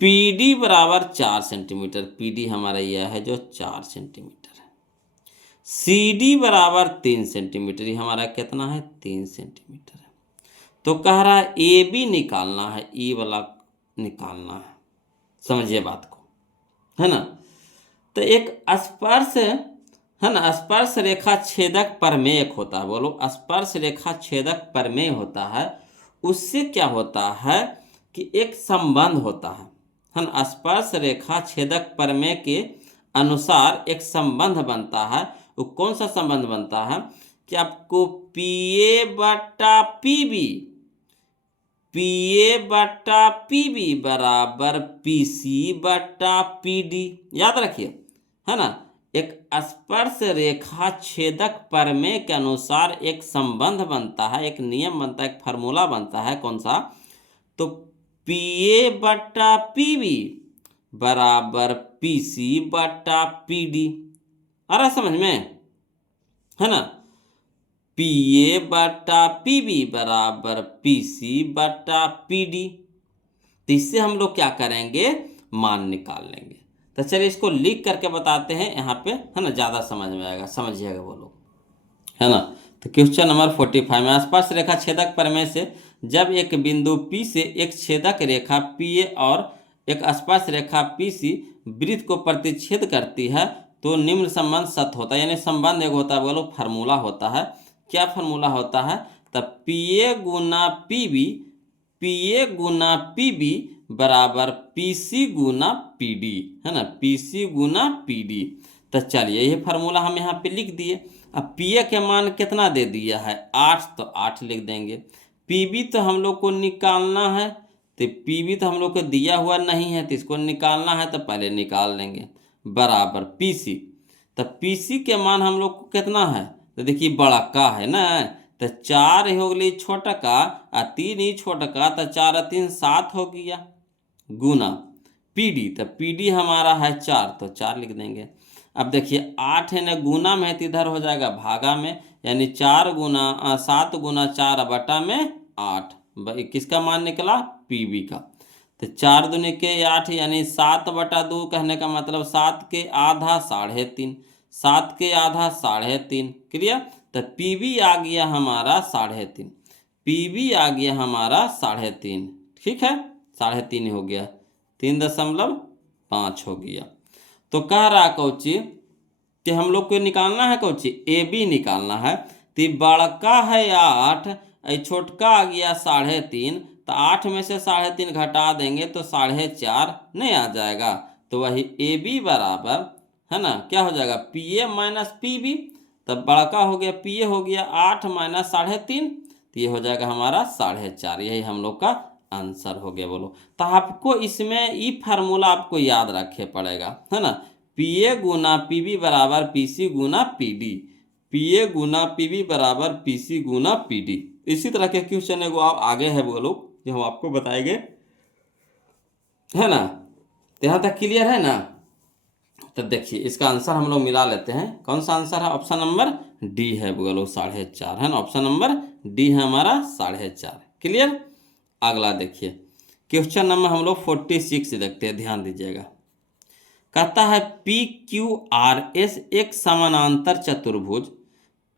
पीडी बराबर 4 सेंटीमीटर, पीडी हमारा यह है जो 4 सेंटीमीटर है। सीडी बराबर 3 सेंटीमीटर, ये हमारा कितना है, 3 सेंटीमीटर है। तो कह रहा है ए बी निकालना है, ई वाला निकालना है। समझिए बात को, है ना। तो एक स्पर्श है ना, स्पर्श रेखा छेदक प्रमेय होता है। बोलो, स्पर्श रेखा छेदक प्रमेय होता है। उससे क्या होता है कि एक संबंध होता है ना। स्पर्श रेखा छेदक प्रमेय के अनुसार एक संबंध बनता है। वो कौन सा संबंध बनता है कि आपको पी ए बटा पी बी बराबर पी सी बटा पी डी। याद रखिए, है ना। एक स्पर्श रेखा छेदक प्रमेय के अनुसार एक संबंध बनता है, एक नियम बनता है, एक फार्मूला बनता है। कौन सा, तो पी ए बटा पी बी बराबर पी सी बटा पी डी। आ रहा समझ में, है ना। पी ए बटा पी बी बराबर पी सी बटा पी डी। तो इससे हम लोग क्या करेंगे, मान निकाल लेंगे। तो चलिए इसको लिख करके बताते हैं यहाँ पे, है ना, ज़्यादा समझ में आएगा। समझिएगा वो लोग, है ना। तो क्वेश्चन नंबर 45 में स्पर्श रेखा छेदक प्रमेय से जब एक बिंदु P से एक छेदक रेखा PA और एक स्पर्श रेखा PC वृत्त को प्रतिच्छेद करती है तो निम्न संबंध सत्य होता है। यानी संबंध एक होता है, बोलो फार्मूला होता है। क्या फार्मूला होता है, तब PA गुना PB बराबर PC गुना PD, है ना, PC गुना PD। तो चलिए ये फार्मूला हम यहाँ पे लिख दिए। अब PA के मान कितना दे दिया है, 8, तो 8 लिख देंगे। PB तो हम लोग को निकालना है, तो PB तो हम लोग को दिया हुआ नहीं है, तो इसको निकालना है, तो पहले निकाल लेंगे। बराबर PC, तो PC के मान हम लोग को कितना है, तो देखिए बड़ा का है ना, तो 4 हो गई छोटा का और 3 ही छोटा का, तो 4 और 3 7 हो गया। गुना PD, तो PD हमारा है 4, तो 4 लिख देंगे। अब देखिए 8 है ना, गुना में है तो इधर हो जाएगा भागा में, यानी 7 गुना 4 बटा में 8। किसका मान निकला, PB का। तो 4 दूनी के 8, यानी 7 बटा 2 कहने का मतलब 7 के आधा 3.5, 7 के आधा 3.5। क्लियर। तो PB आ गया हमारा 3.5, PB आ गया हमारा 3.5। ठीक है, 3.5 हो गया, 3.5 हो गया। तो कह रहा कौची कि हम लोग को निकालना है कौची, AB निकालना है। तो बड़का है 8, छोटका आ गया 3.5, तो 8 में से 3.5 घटा देंगे तो 4.5 नहीं आ जाएगा। तो वही AB बराबर, है ना, क्या हो जाएगा, PA माइनस PB। तब बड़का हो गया PA हो गया 8 माइनस 3.5, तो ये हो जाएगा हमारा 4.5। यही हम लोग का आंसर हो गया बोलो। तो आपको इसमें ई फार्मूला आपको याद रखे पड़ेगा, है ना। पीए गुना पीबी बराबर पीसी गुना पीडी, पीए गुना पीबी बराबर पीसी गुना पीडी। इसी तरह के क्वेश्चन एगो आगे है बोलो जो हम आपको बताएंगे, है ना। तो यहाँ तक क्लियर है ना। तो देखिए इसका आंसर हम लोग मिला लेते हैं। कौन सा आंसर है? ऑप्शन नंबर डी है बोलो 4.5, है ना। ऑप्शन नंबर डी है हमारा 4.5। क्लियर। अगला देखिए क्वेश्चन नंबर हम लोग 46 देखते हैं, ध्यान दीजिएगा। कहता है पी क्यू आर एस एक समानांतर चतुर्भुज,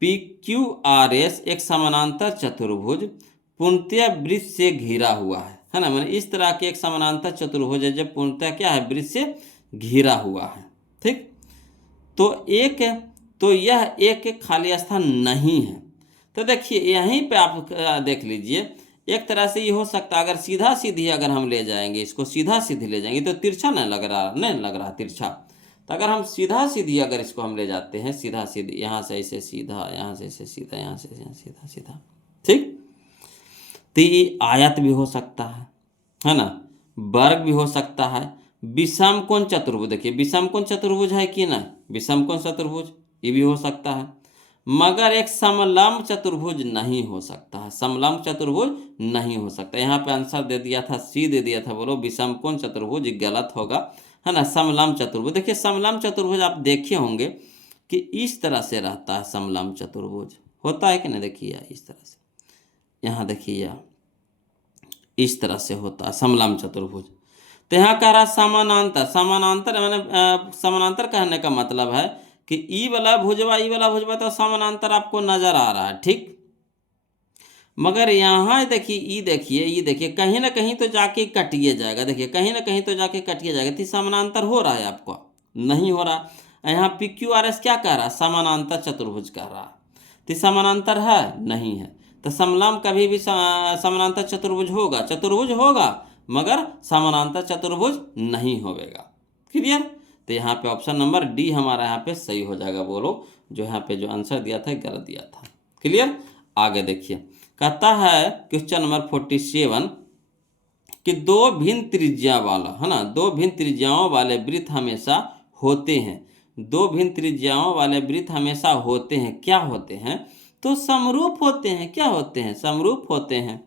पी क्यू आर एस एक समानांतर चतुर्भुज पूर्णतः वृत्त से घिरा हुआ है ना। मैंने इस तरह के एक समानांतर चतुर्भुज है जब पूर्णतः क्या है, वृत्त से घिरा हुआ है, ठीक। तो यह एक खाली स्थान नहीं है। तो देखिए यहीं पे आप देख लीजिए, एक तरह से ये हो सकता है अगर सीधा सीधी अगर हम ले जाएंगे, इसको सीधा सीधी ले जाएंगे तो तिरछा नहीं लग रहा तिरछा। तो अगर हम सीधा सीधी अगर इसको हम ले जाते हैं, सीधा सीधी, यहाँ से ऐसे सीधा, यहाँ से ऐसे सीधा, यहाँ से सीधा सीधा, ठीक। तो ये आयत भी हो सकता है ना, वर्ग भी हो सकता है, विषम कोण चतुर्भुज, देखिए विषम कोण चतुर्भुज है कि ना, विषम कोण चतुर्भुज ये भी हो सकता है, मगर एक समलंब चतुर्भुज नहीं हो सकता है, समलंब चतुर्भुज नहीं हो सकता। यहाँ पे आंसर दे दिया था, सी दे दिया था बोलो, विषम कोण चतुर्भुज गलत होगा, है ना। समलंब चतुर्भुज, देखिए समलंब चतुर्भुज आप देखे होंगे कि इस तरह से रहता है, समलंब चतुर्भुज होता है कि नहीं, देखिए इस तरह से, यहाँ देखिए इस तरह से होता है समलंब चतुर्भुज। तो यहाँ कह रहा समानांतर, समानांतर मैंने समानांतर कहने का मतलब है कि ई वाला भुजवा तो समानांतर आपको नजर आ रहा है, ठीक। मगर यहाँ देखिए ई देखिए कहीं ना कहीं तो जाके कटिए जाएगा, देखिए कहीं ना कहीं तो जाके कटिए जाएगा। तो समानांतर हो रहा है आपको, नहीं हो रहा। यहाँ पी क्यू आर एस क्या कह रहा है, समानांतर चतुर्भुज कह रहा है। तो समानांतर है नहीं है, तो समलंब कभी भी समानांतर चतुर्भुज होगा मगर समानांतर चतुर्भुज नहीं होगा। क्लियर। तो यहाँ पे ऑप्शन नंबर डी हमारा यहाँ पे सही हो जाएगा बोलो, जो यहाँ पे जो आंसर दिया था गलत दिया था। क्लियर। आगे देखिए कहता है क्वेश्चन नंबर 47 कि दो भिन्न त्रिज्या वाला, है ना, दो भिन्न त्रिज्याओं वाले वृत्त हमेशा होते हैं, दो भिन्न त्रिज्याओं वाले वृत्त हमेशा होते हैं, क्या होते हैं, तो समरूप होते हैं। क्या होते हैं, समरूप होते हैं।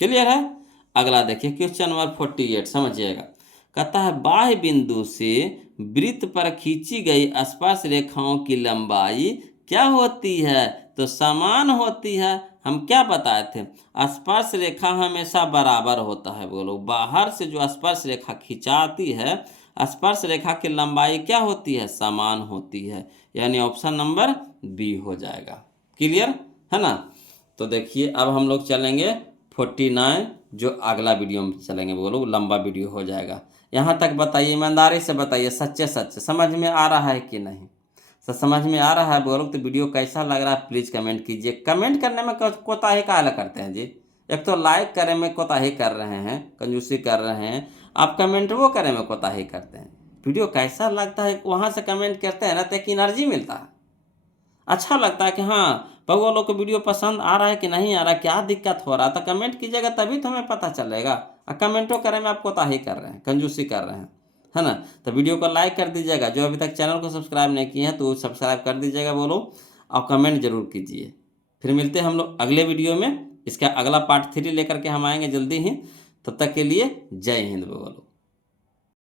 क्लियर है। अगला देखिए क्वेश्चन नंबर 48 समझिएगा। कहता है बाह्य बिंदु से वृत्त पर खींची गई स्पर्श रेखाओं की लंबाई क्या होती है, तो समान होती है। हम क्या बताए थे, स्पर्श रेखा हमेशा बराबर होता है बोलो। बाहर से जो स्पर्श रेखा खिंचाती है, स्पर्श रेखा की लंबाई क्या होती है, समान होती है। यानी ऑप्शन नंबर बी हो जाएगा। क्लियर है ना। तो देखिए अब हम लोग चलेंगे 49, जो अगला वीडियो में चलेंगे बोलो, लंबा वीडियो हो जाएगा। यहाँ तक बताइए, ईमानदारी से बताइए, सच्चे समझ में आ रहा है कि नहीं। समझ में आ रहा है बोलो तो वीडियो कैसा लग रहा है प्लीज़ कमेंट कीजिए। कमेंट करने में कोताही काहे करते हैं जी। एक तो लाइक करने में कोताही कर रहे हैं, कंजूसी कर रहे हैं, आप कमेंट वो करने में कोताही करते हैं। वीडियो कैसा लगता है वहाँ से कमेंट करते हैं ना, तो एक एनर्जी मिलता है, अच्छा लगता है कि हाँ बउआ लोग को वीडियो पसंद आ रहा है कि नहीं आ रहा, क्या दिक्कत हो रहा, तो कमेंट कीजिएगा तभी तो हमें पता चलेगा। और कमेंटों करने में आप कोताही कर रहे हैं, कंजूसी कर रहे हैं, है ना। तो वीडियो को लाइक कर दीजिएगा, जो अभी तक चैनल को सब्सक्राइब नहीं किए हैं तो सब्सक्राइब कर दीजिएगा बोलो, और कमेंट जरूर कीजिए। फिर मिलते हैं हम लोग अगले वीडियो में, इसका अगला पार्ट 3 लेकर के हम आएंगे जल्दी ही। तब तक के लिए जय हिंद बोलो।